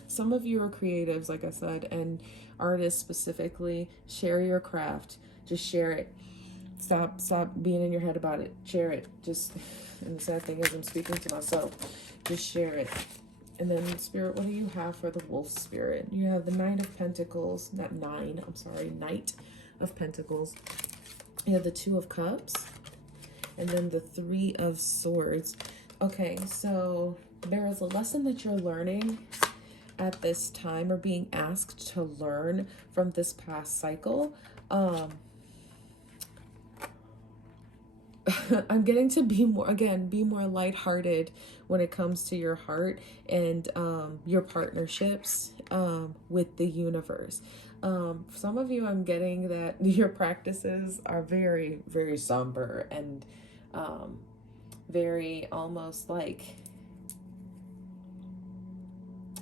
Some of you are creatives, like I said, and artists specifically. Share your craft. Just share it. Stop being in your head about it. Share it. And the sad thing is, I'm speaking to myself. Just share it. And then spirit, what do you have for the wolf spirit? You have the Knight of Pentacles. Knight of Pentacles. You have the Two of Cups. And then the Three of Swords. Okay, so there is a lesson that you're learning at this time, or being asked to learn from this past cycle. I'm getting to be more lighthearted when it comes to your heart and your partnerships with the universe. Some of you, I'm getting that your practices are very, very somber and very almost like,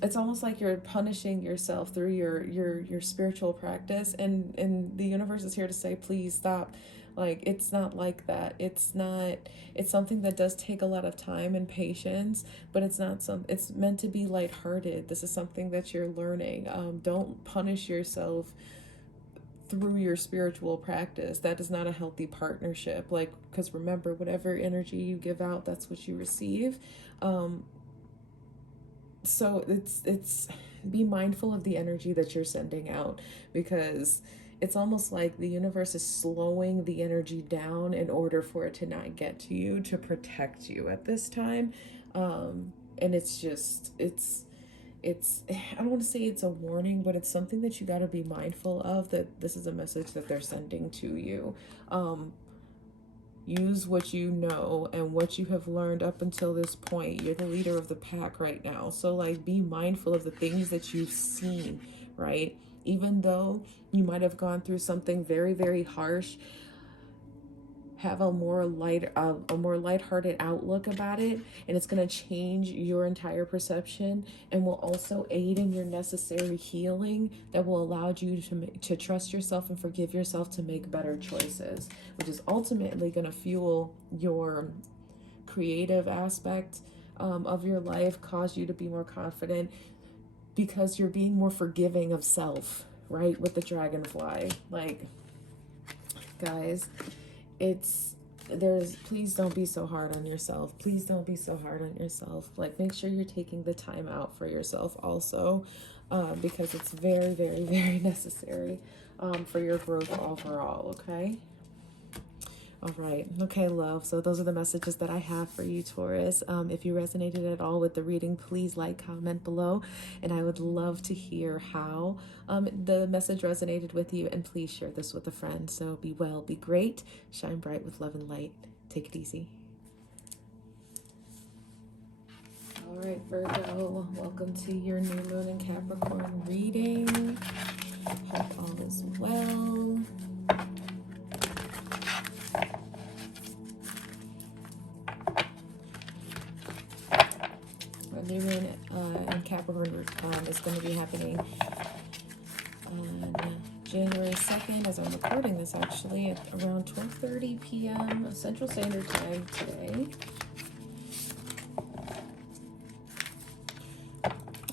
it's almost like you're punishing yourself through your spiritual practice, and the universe is here to say, please stop. Like, it's not like that. It's something that does take a lot of time and patience, but it's meant to be lighthearted. This is something that you're learning. Don't punish yourself through your spiritual practice. That is not a healthy partnership. Like, because remember, whatever energy you give out, that's what you receive. So it's be mindful of the energy that you're sending out, because it's almost like the universe is slowing the energy down in order for it to not get to you, to protect you at this time. And it's I don't want to say it's a warning, but it's something that you got to be mindful of, that this is a message that they're sending to you. Use what you know and what you have learned up until this point. You're the leader of the pack right now. So like, be mindful of the things that you've seen, right? Even though you might have gone through something very, very harsh, have a more lighthearted outlook about it, and it's going to change your entire perception, and will also aid in your necessary healing that will allow you to trust yourself and forgive yourself to make better choices, which is ultimately going to fuel your creative aspect of your life, cause you to be more confident, because you're being more forgiving of self, right? With the dragonfly, like, guys, please don't be so hard on yourself. Please don't be so hard on yourself. Like, make sure you're taking the time out for yourself also, because it's very, very, very necessary for your growth overall, okay? All right. Okay, love. So those are the messages that I have for you, Taurus. If you resonated at all with the reading, please like, comment below. And I would love to hear how the message resonated with you. And please share this with a friend. So be well, be great, shine bright with love and light. Take it easy. All right, Virgo, welcome to your new moon in Capricorn reading. Hope all is well. New moon in Capricorn is going to be happening on January 2nd, as I'm recording this actually, at around 12:30 p.m. Central Standard Time today.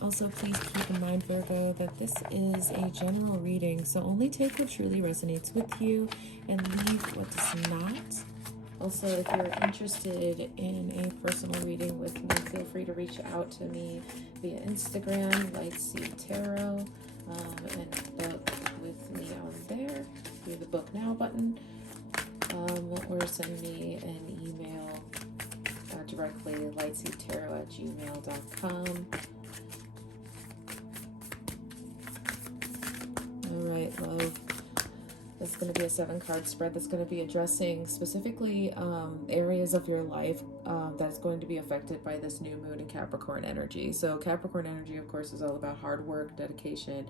Also, please keep in mind, Virgo, that this is a general reading, so only take what truly resonates with you and leave what does not. Also, if you're interested in a personal reading with me, feel free to reach out to me via Instagram, Lightseed Tarot, and book with me on there through the Book Now button, or send me an email directly, lightseedtarot@gmail.com. All right, love. This is going to be a 7-card spread that's going to be addressing specifically areas of your life that's going to be affected by this new moon in Capricorn energy. So Capricorn energy, of course, is all about hard work, dedication,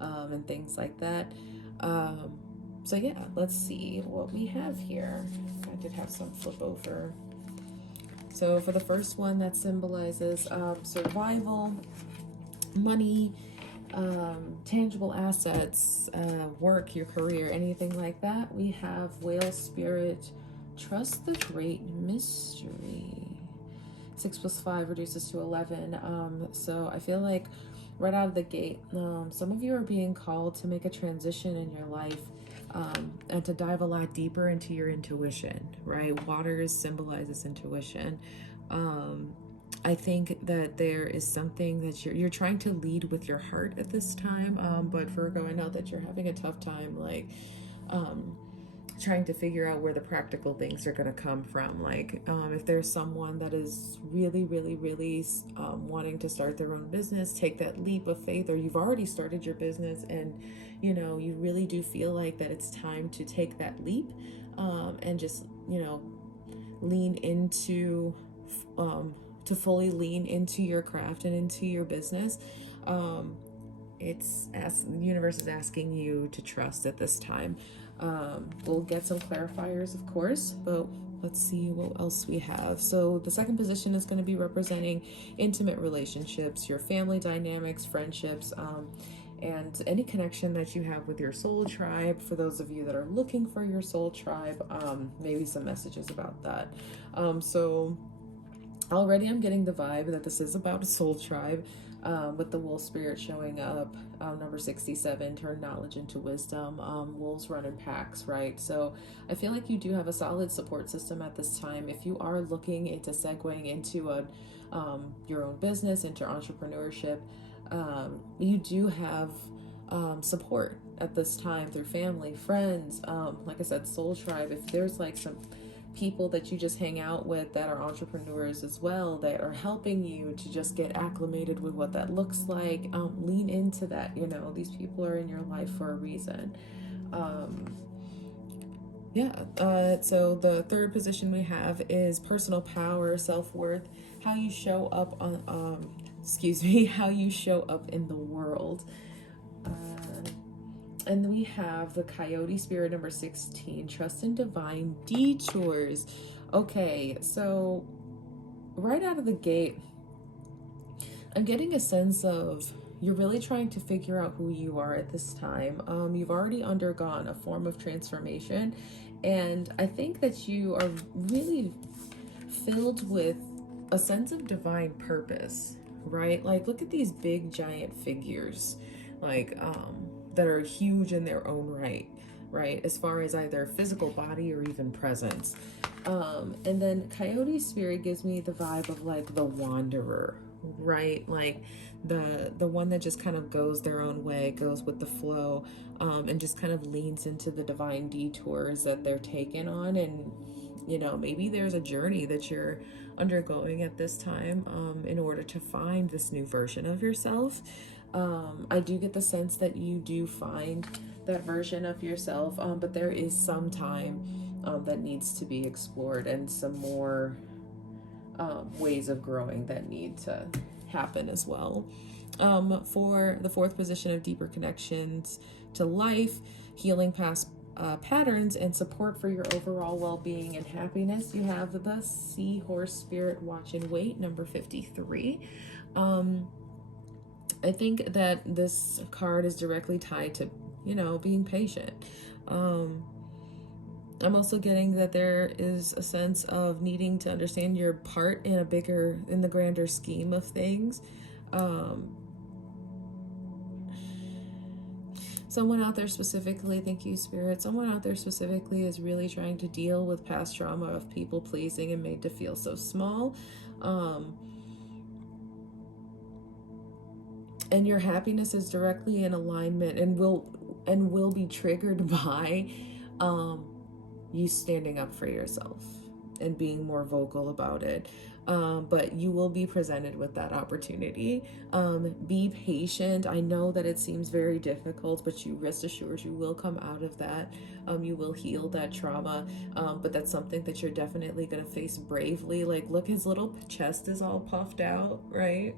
and things like that. So yeah, let's see what we have here. I did have some flip over. So for the first one, that symbolizes survival, money, tangible assets, work, your career, anything like that. We have Whale Spirit, trust the great mystery. 6 + 5 reduces to 11. So I feel like right out of the gate, some of you are being called to make a transition in your life, and to dive a lot deeper into your intuition, right? Water symbolizes intuition. I think that there is something that you're trying to lead with your heart at this time, but Virgo, I know that you're having a tough time, like, trying to figure out where the practical things are going to come from. Like, if there's someone that is really, really, really wanting to start their own business, take that leap of faith, or you've already started your business and, you know, you really do feel like that it's time to take that leap, and just, you know, lean into, to fully lean into your craft and into your business. The universe is asking you to trust at this time. We'll get some clarifiers, of course, but let's see what else we have. So the second position is going to be representing intimate relationships, your family dynamics, friendships, and any connection that you have with your soul tribe. For those of you that are looking for your soul tribe, maybe some messages about that. So already I'm getting the vibe that this is about a soul tribe, with the wolf spirit showing up. Number 67, turn knowledge into wisdom. Wolves run in packs, right? So I feel like you do have a solid support system at this time. If you are looking into segueing into your own business, into entrepreneurship, you do have support at this time through family, friends, like I said, soul tribe. If there's like some people that you just hang out with that are entrepreneurs as well, that are helping you to just get acclimated with what that looks like, lean into that. You know, these people are in your life for a reason. So the third position we have is personal power, self-worth, how you show up on how you show up in the world. And we have the Coyote Spirit number 16, trust in divine detours. Okay, so right out of the gate, I'm getting a sense of you're really trying to figure out who you are at this time. You've already undergone a form of transformation, and I think that you are really filled with a sense of divine purpose, right? Like, look at these big giant figures, like that are huge in their own right, right? As far as either physical body or even presence. And then Coyote Spirit gives me the vibe of like the wanderer, right? Like the one that just kind of goes their own way, goes with the flow, and just kind of leans into the divine detours that they're taken on. And you know, maybe there's a journey that you're undergoing at this time, in order to find this new version of yourself. I do get the sense that you do find that version of yourself, but there is some time that needs to be explored, and some more ways of growing that need to happen as well. For the fourth position of deeper connections to life, healing past patterns, and support for your overall well-being and happiness, you have the Seahorse Spirit Watch and Wait number 53. I think that this card is directly tied to, you know, being patient. I'm also getting that there is a sense of needing to understand your part in the grander scheme of things. Someone out there specifically, thank you, Spirit, someone out there specifically is really trying to deal with past trauma of people pleasing and made to feel so small. And your happiness is directly in alignment and will be triggered by you standing up for yourself and being more vocal about it. But you will be presented with that opportunity. Be patient. I know that it seems very difficult, but you rest assured you will come out of that. You will heal that trauma. But that's something that you're definitely going to face bravely. Like, look, his little chest is all puffed out, right?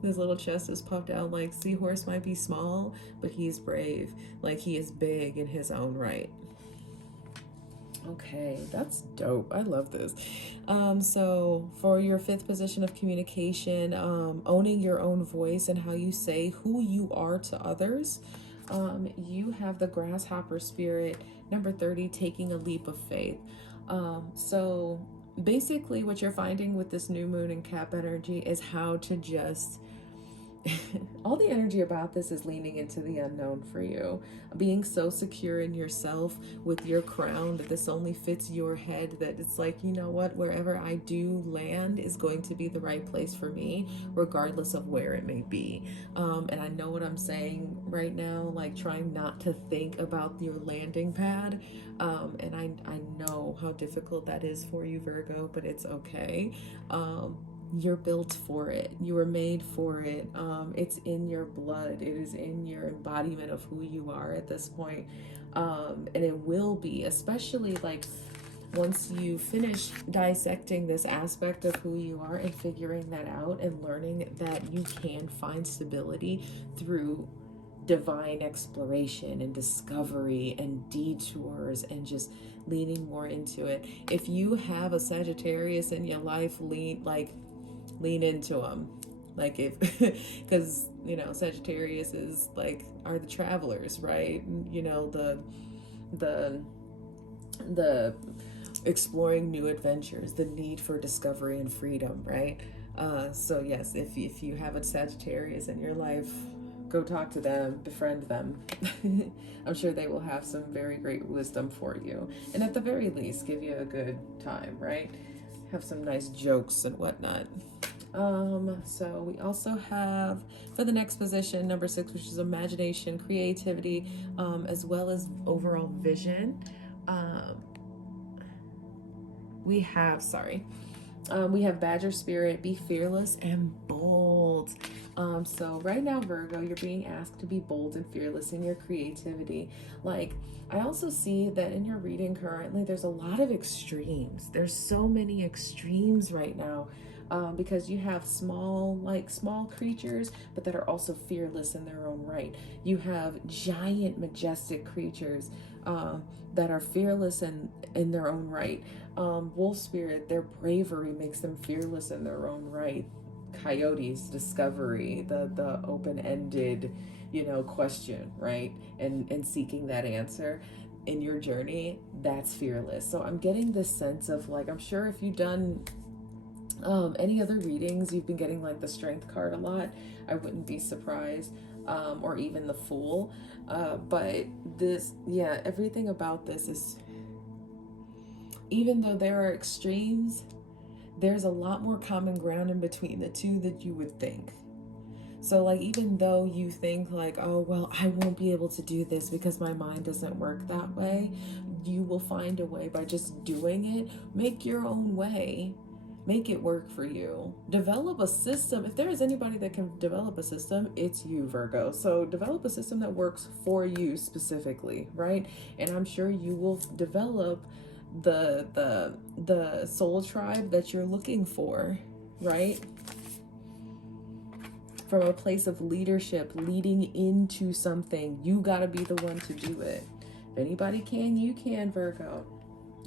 His little chest is puffed out. Like, Seahorse might be small, but he's brave. Like, he is big in his own right. Okay, that's dope. I love this. So for your fifth position of communication, owning your own voice and how you say who you are to others, you have the Grasshopper Spirit number 30, taking a leap of faith. So basically what you're finding with this new moon and Cap energy is how to just all the energy about this is leaning into the unknown for you, being so secure in yourself with your crown that this only fits your head, that it's like, you know what, wherever I do land is going to be the right place for me, regardless of where it may be. And I know what I'm saying right now, like trying not to think about your landing pad. And I know how difficult that is for you, Virgo, but it's okay. You're built for it. You were made for it. It's in your blood. It is in your embodiment of who you are at this point. And it will be, especially like once you finish dissecting this aspect of who you are and figuring that out and learning that you can find stability through divine exploration and discovery and detours and just leaning more into it. If you have a Sagittarius in your life, lean into them, like, if because you know Sagittarius is like are the travelers, right? You know, the exploring new adventures, the need for discovery and freedom, right? So yes, if you have a Sagittarius in your life, go talk to them, befriend them. I'm sure they will have some very great wisdom for you, and at the very least give you a good time, right? Have some nice jokes and whatnot. So we also have for the next position number 6, which is imagination, creativity, as well as overall vision. We have Badger Spirit, be fearless and bold. So right now, Virgo, you're being asked to be bold and fearless in your creativity. Like, I also see that in your reading currently, there's a lot of extremes. There's so many extremes right now. because you have small creatures, but that are also fearless in their own right. You have giant, majestic creatures that are fearless in their own right. Wolf spirit, their bravery makes them fearless in their own right. Coyotes, discovery, the open-ended, question, right? And seeking that answer in your journey, that's fearless. So I'm getting this sense of like, I'm sure if you've done any other readings, you've been getting like the Strength card a lot. I wouldn't be surprised. Or even the Fool. But this, yeah, everything about this is, even though there are extremes, there's a lot more common ground in between the two than you would think. So like, even though you think like, oh, well, I won't be able to do this because my mind doesn't work that way, you will find a way by just doing it. Make your own way. Make it work for you. Develop a system. If there is anybody that can develop a system, it's you, Virgo. So develop a system that works for you specifically, right? And I'm sure you will develop the soul tribe that you're looking for, right? From a place of leadership, leading into something. You got to be the one to do it. If anybody can, you can, Virgo.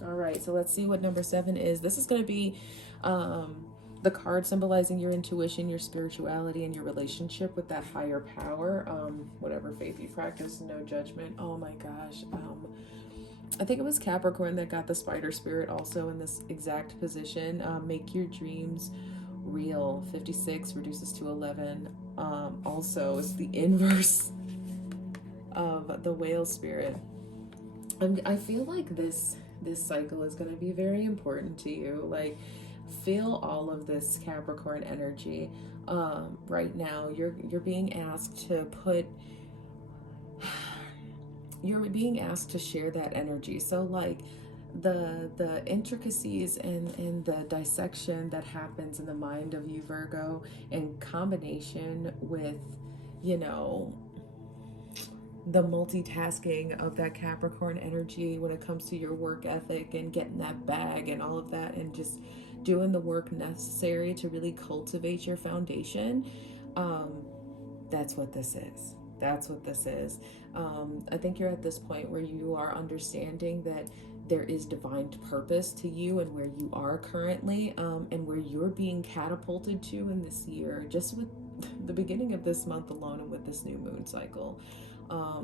All right, so let's see what number 7 is. This is going to be the card symbolizing your intuition, your spirituality, and your relationship with that higher power. Whatever faith you practice, no judgment. Oh my gosh. I think it was Capricorn that got the spider spirit also in this exact position. Make your dreams real. 56 reduces to 11. Also, it's the inverse of the whale spirit. I feel like this cycle is going to be very important to you. Like, feel all of this Capricorn energy. Right now, you're being asked to share that energy. So like, the intricacies and the dissection that happens in the mind of you, Virgo, in combination with, the multitasking of that Capricorn energy when it comes to your work ethic and getting that bag and all of that, and just doing the work necessary to really cultivate your foundation. That's what this is. That's what this is. I think you're at this point where you are understanding that there is divine purpose to you and where you are currently, and where you're being catapulted to in this year, just with the beginning of this month alone and with this new moon cycle.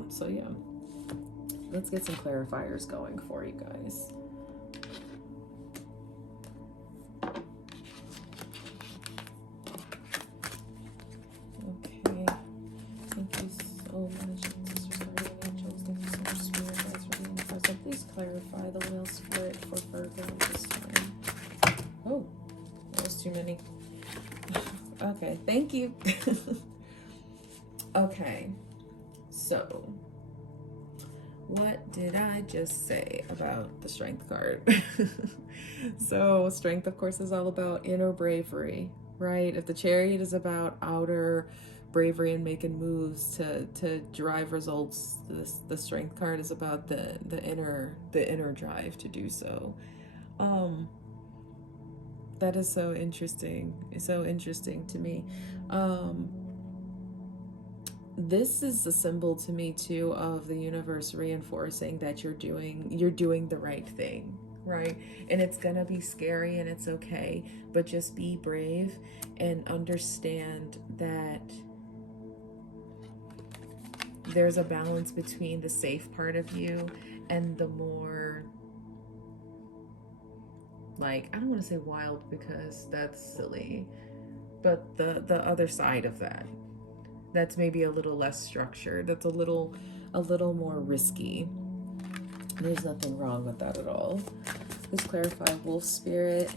So yeah, let's get some clarifiers going for you guys. Okay, thank you so much. So please clarify the whale spirit for Virgo this time. Oh, that was too many. Okay, thank you. Okay, so what did I just say about the Strength card? So Strength, of course, is all about inner bravery, right? If the Chariot is about outer bravery and making moves to drive results, the Strength card is about the inner drive to do so. That is so interesting. It's so interesting to me. This is a symbol to me too of the universe reinforcing that you're doing the right thing, right? And it's gonna be scary and it's okay, but just be brave and understand that there's a balance between the safe part of you and the more, like, I don't want to say wild because that's silly, but the other side of that, that's maybe a little less structured, that's a little more risky. There's nothing wrong with that at all. Let's clarify wolf spirit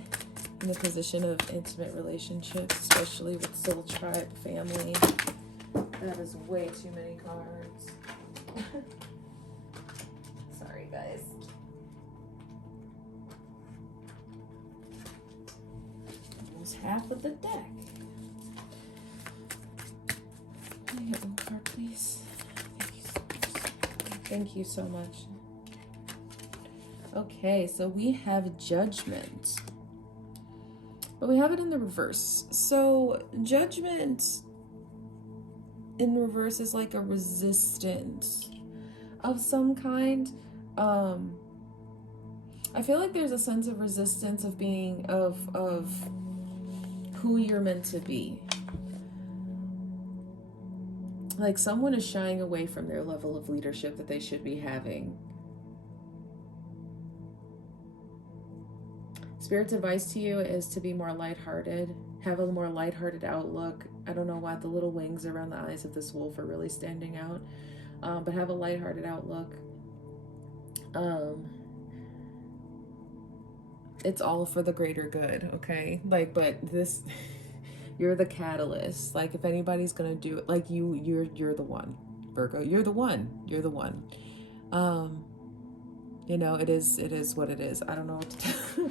in the position of intimate relationships, especially with soul tribe, family. That is way too many cards. Sorry, guys. Almost half of the deck. Can I get one card, please? Thank you so much. Okay, so we have Judgment. But we have it in the reverse. So Judgment in reverse is like a resistance of some kind. I feel like there's a sense of resistance of being of who you're meant to be. Like someone is shying away from their level of leadership that they should be having. Spirit's advice to you is to be more lighthearted, have a more lighthearted outlook. I don't know why the little wings around the eyes of this wolf are really standing out, but have a lighthearted outlook. It's all for the greater good, okay? Like, but this, you're the catalyst. Like, if anybody's gonna do it, like you're the one, Virgo. You're the one. You're the one. You know, it is what it is. I don't know what to tell.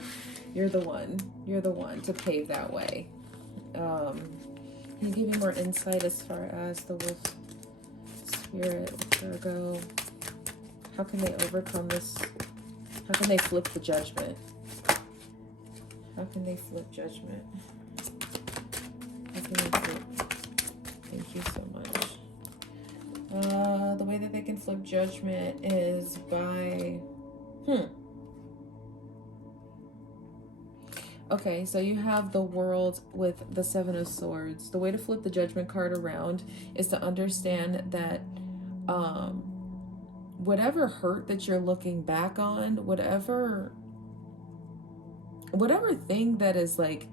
You're the one. You're the one to pave that way. Can you give me more insight as far as the wolf spirit, Virgo? How can they overcome this? How can they flip the judgment? How can they flip judgment? How can they flip? Thank you so much. The way that they can flip judgment is by... Okay, so you have the world with the Seven of Swords. The way to flip the judgment card around is to understand that whatever hurt that you're looking back on, whatever thing that is like,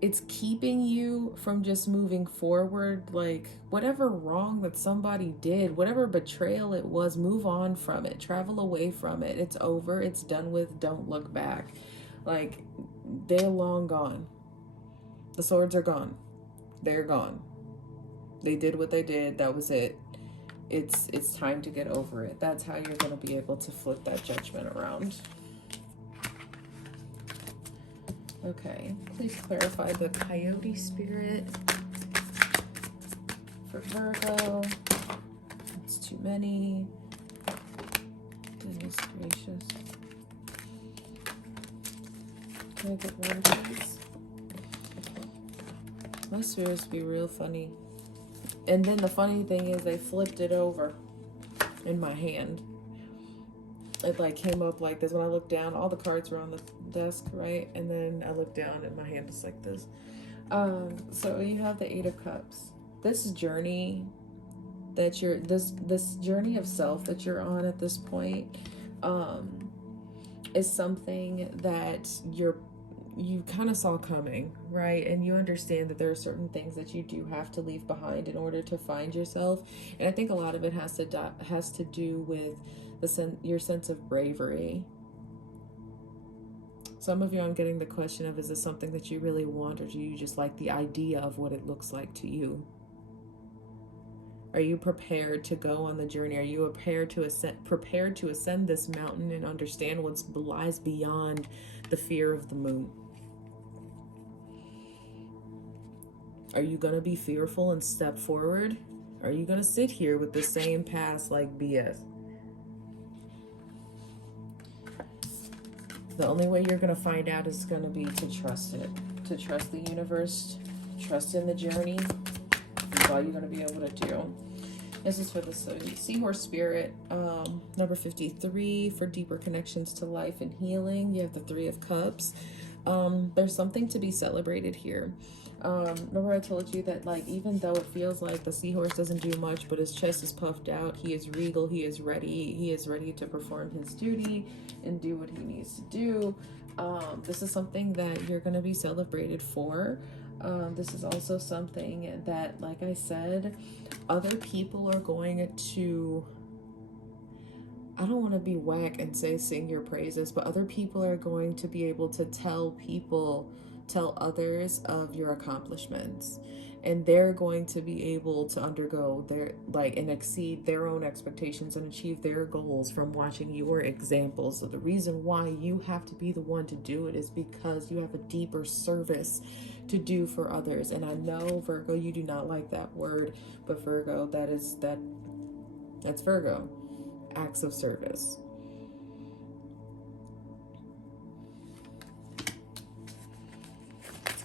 it's keeping you from just moving forward, like whatever wrong that somebody did, whatever betrayal it was, move on from it, travel away from it. It's over, it's done with, don't look back. Like, they're long gone. The swords are gone. They're gone. They did what they did. That was it. It's time to get over it. That's how you're going to be able to flip that judgment around. Okay. Please clarify the coyote spirit for Virgo. It's too many. Goodness gracious. Can I get one, please? My spirits be real funny. And then the funny thing is they flipped it over in my hand. It like came up like this. When I looked down, all the cards were on the desk, right? And then I looked down and my hand is like this. So you have the Eight of Cups. This journey that you're, this journey of self that you're on at this point, is something that you kind of saw coming, right? And you understand that there are certain things that you do have to leave behind in order to find yourself. And I think a lot of it has to do with your sense of bravery. Some of you, I'm getting the question of, is this something that you really want, or do you just like the idea of what it looks like to you? Are you prepared to go on the journey? Are you prepared to ascend this mountain and understand what lies beyond the fear of the moon? Are you going to be fearful and step forward? Are you going to sit here with the same past like BS? The only way you're going to find out is going to be to trust it. To trust the universe. Trust in the journey. That's all you're going to be able to do. This is for the Seahorse Spirit, number 53, for deeper connections to life and healing. You have the Three of Cups. There's something to be celebrated here. Remember I told you that, like, even though it feels like the seahorse doesn't do much, but his chest is puffed out, he is regal, he is ready to perform his duty and do what he needs to do. This is something that you're going to be celebrated for. This is also something that, like I said, other people are going to, I don't want to be whack and say sing your praises, but other people are going to be able to tell others of your accomplishments, and they're going to be able to undergo their, like, and exceed their own expectations and achieve their goals from watching your examples. So the reason why you have to be the one to do it is because you have a deeper service to do for others. And I know, Virgo, you do not like that word, but Virgo, that's Virgo, acts of service.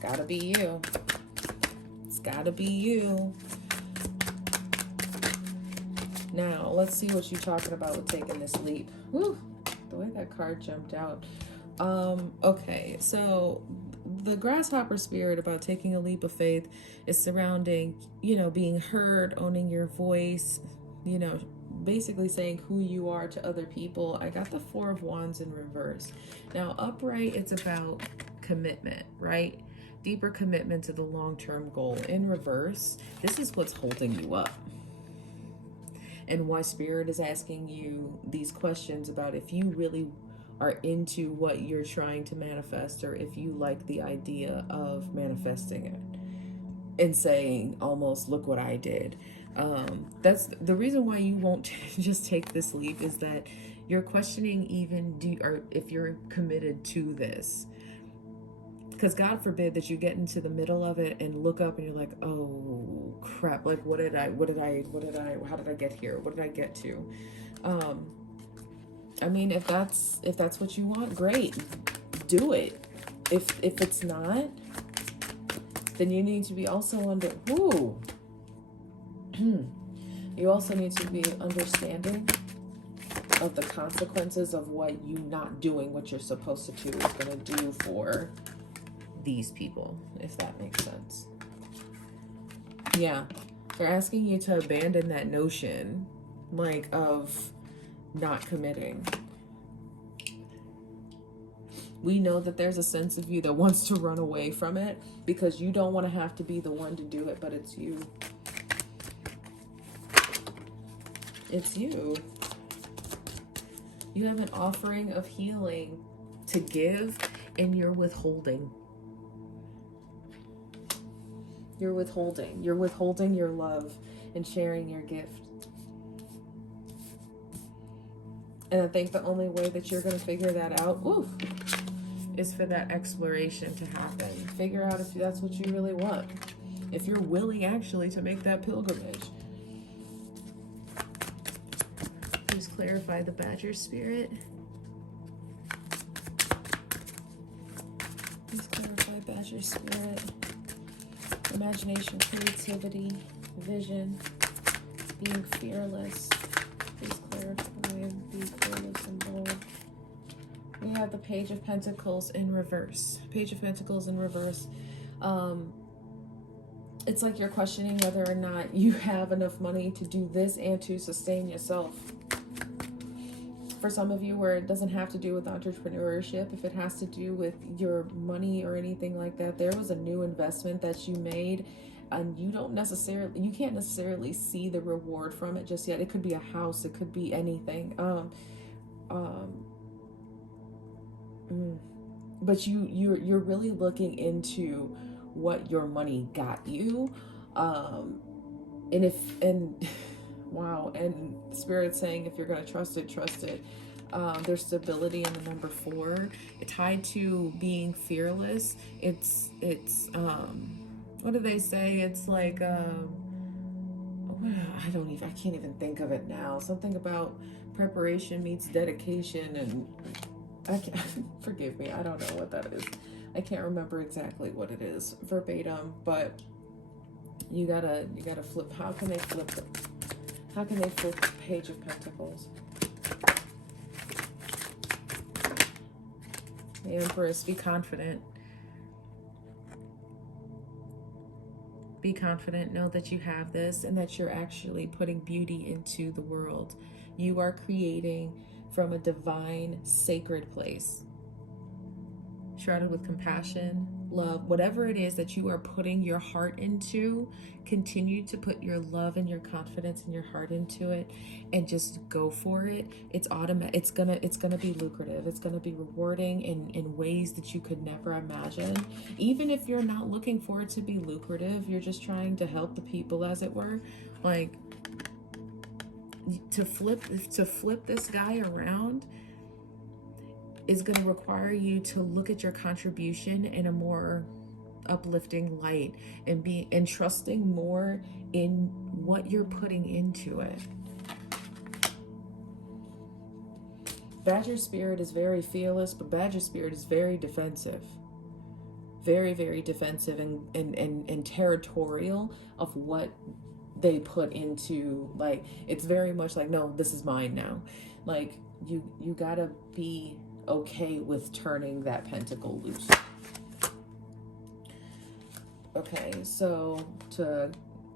gotta be you. It's gotta be you. Now, let's see what you're talking about with taking this leap. Whew, the way that card jumped out. Okay, so the grasshopper spirit about taking a leap of faith is surrounding, you know, being heard, owning your voice, you know, basically saying who you are to other people. I got the Four of Wands in reverse. Now, upright, it's about commitment, right? Deeper commitment to the long-term goal. In reverse, this is what's holding you up. And why Spirit is asking you these questions about if you really are into what you're trying to manifest, or if you like the idea of manifesting it and saying almost, look what I did. That's the reason why you won't just take this leap, is that you're questioning even or if you're committed to this. Because God forbid that you get into the middle of it and look up and you're like, oh crap, like how did I get here? What did I get to? I mean, if that's what you want, great, do it. If it's not, then you need to be also under, you also need to be understanding of the consequences of what you not doing what you're supposed to do is going to do for these people, if that makes sense. Yeah, they're asking you to abandon that notion, like, of not committing. We know that there's a sense of you that wants to run away from it because you don't want to have to be the one to do it, but it's you. It's you. You have an offering of healing to give, and you're withholding. You're withholding. You're withholding your love and sharing your gift. And I think the only way that you're going to figure that out, is for that exploration to happen. Figure out if that's what you really want. If you're willing actually to make that pilgrimage. Please clarify the Badger spirit. Please clarify Badger spirit. Imagination, creativity, vision, being fearless. Please clarify, be fearless and bold. We have the Page of Pentacles in reverse. Page of Pentacles in reverse. It's like you're questioning whether or not you have enough money to do this and to sustain yourself. For some of you, where it doesn't have to do with entrepreneurship, if it has to do with your money or anything like that, there was a new investment that you made and you can't necessarily see the reward from it just yet. It could be a house, it could be anything. But you're really looking into what your money got you. Wow, and Spirit saying if you're going to trust it, trust it. There's stability in the number 4. It's tied to being fearless. It's what do they say? It's like I can't even think of it now. Something about preparation meets dedication, and forgive me, I don't know what that is. I can't remember exactly what it is verbatim, but you gotta flip. How can they flip it? How can they flip the Page of Pentacles? The Empress, be confident. Be confident, know that you have this and that you're actually putting beauty into the world. You are creating from a divine, sacred place. Shrouded with compassion, love, whatever it is that you are putting your heart into, continue to put your love and your confidence and your heart into it, and just go for it. It's automatic. It's gonna be lucrative. It's gonna be rewarding in ways that you could never imagine. Even if you're not looking for it to be lucrative, you're just trying to help the people, as it were. Like, to flip this guy around is going to require you to look at your contribution in a more uplifting light, and trusting more in what you're putting into it. Badger spirit is very fearless, but Badger spirit is very defensive. very, very defensive and territorial of what they put into, like, it's very much like, no, this is mine now. Like, you gotta be okay with turning that pentacle loose. Okay, so to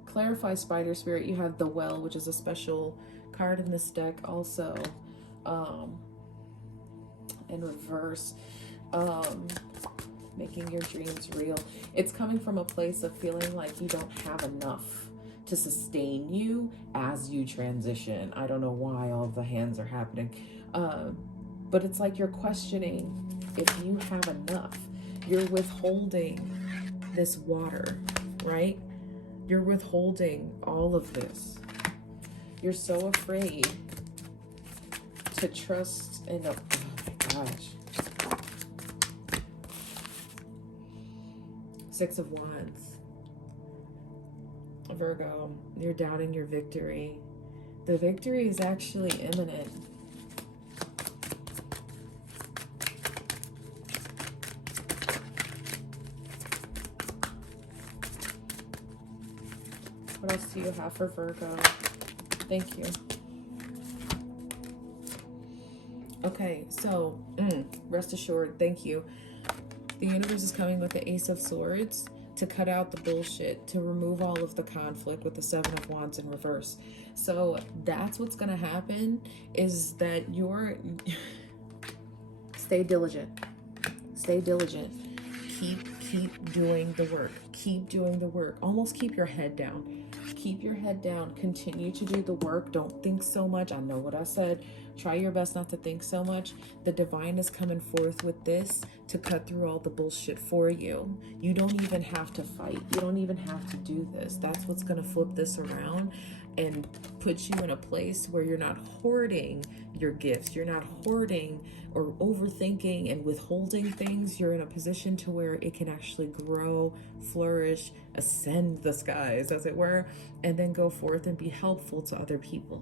clarify, Spider Spirit, you have the Well, which is a special card in this deck also, in reverse. Making your dreams real. It's coming from a place of feeling like you don't have enough to sustain you as you transition. I don't know why all of the hands are happening, but it's like you're questioning if you have enough. You're withholding this water, right? You're withholding all of this. You're so afraid to trust in, oh my gosh. Six of Wands. Virgo, you're doubting your victory. The victory is actually imminent. What else do you have for Virgo? Thank you. Okay, so rest assured, thank you. The universe is coming with the Ace of Swords to cut out the bullshit, to remove all of the conflict with the Seven of Wands in reverse. So that's what's going to happen, is that stay diligent. Stay diligent. Keep doing the work. Keep doing the work. Almost keep your head down. Keep your head down. Continue to do the work. Don't think so much. I know what I said. Try your best not to think so much. The divine is coming forth with this to cut through all the bullshit for you. You don't even have to fight. You don't even have to do this. That's what's going to flip this around and put you in a place where you're not hoarding your gifts. You're not hoarding or overthinking and withholding things. You're in a position to where it can actually grow, flourish, ascend the skies, as it were, and then go forth and be helpful to other people.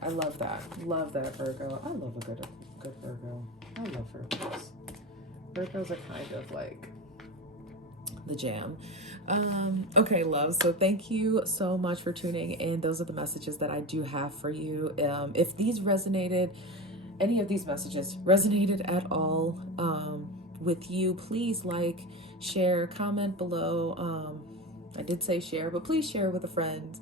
I love that. Love that, Virgo. I love a good Virgo. I love Virgos. Virgos are kind of like the jam. Okay, love. So thank you so much for tuning in. Those are the messages that I do have for you. If these resonated, any of these messages resonated at all with you, please like, share, comment below. I did say share, but please share with a friend.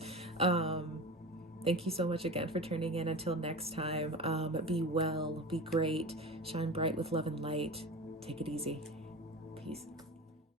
Thank you so much again for tuning in. Until next time, be well, be great, shine bright with love and light. Take it easy. Peace.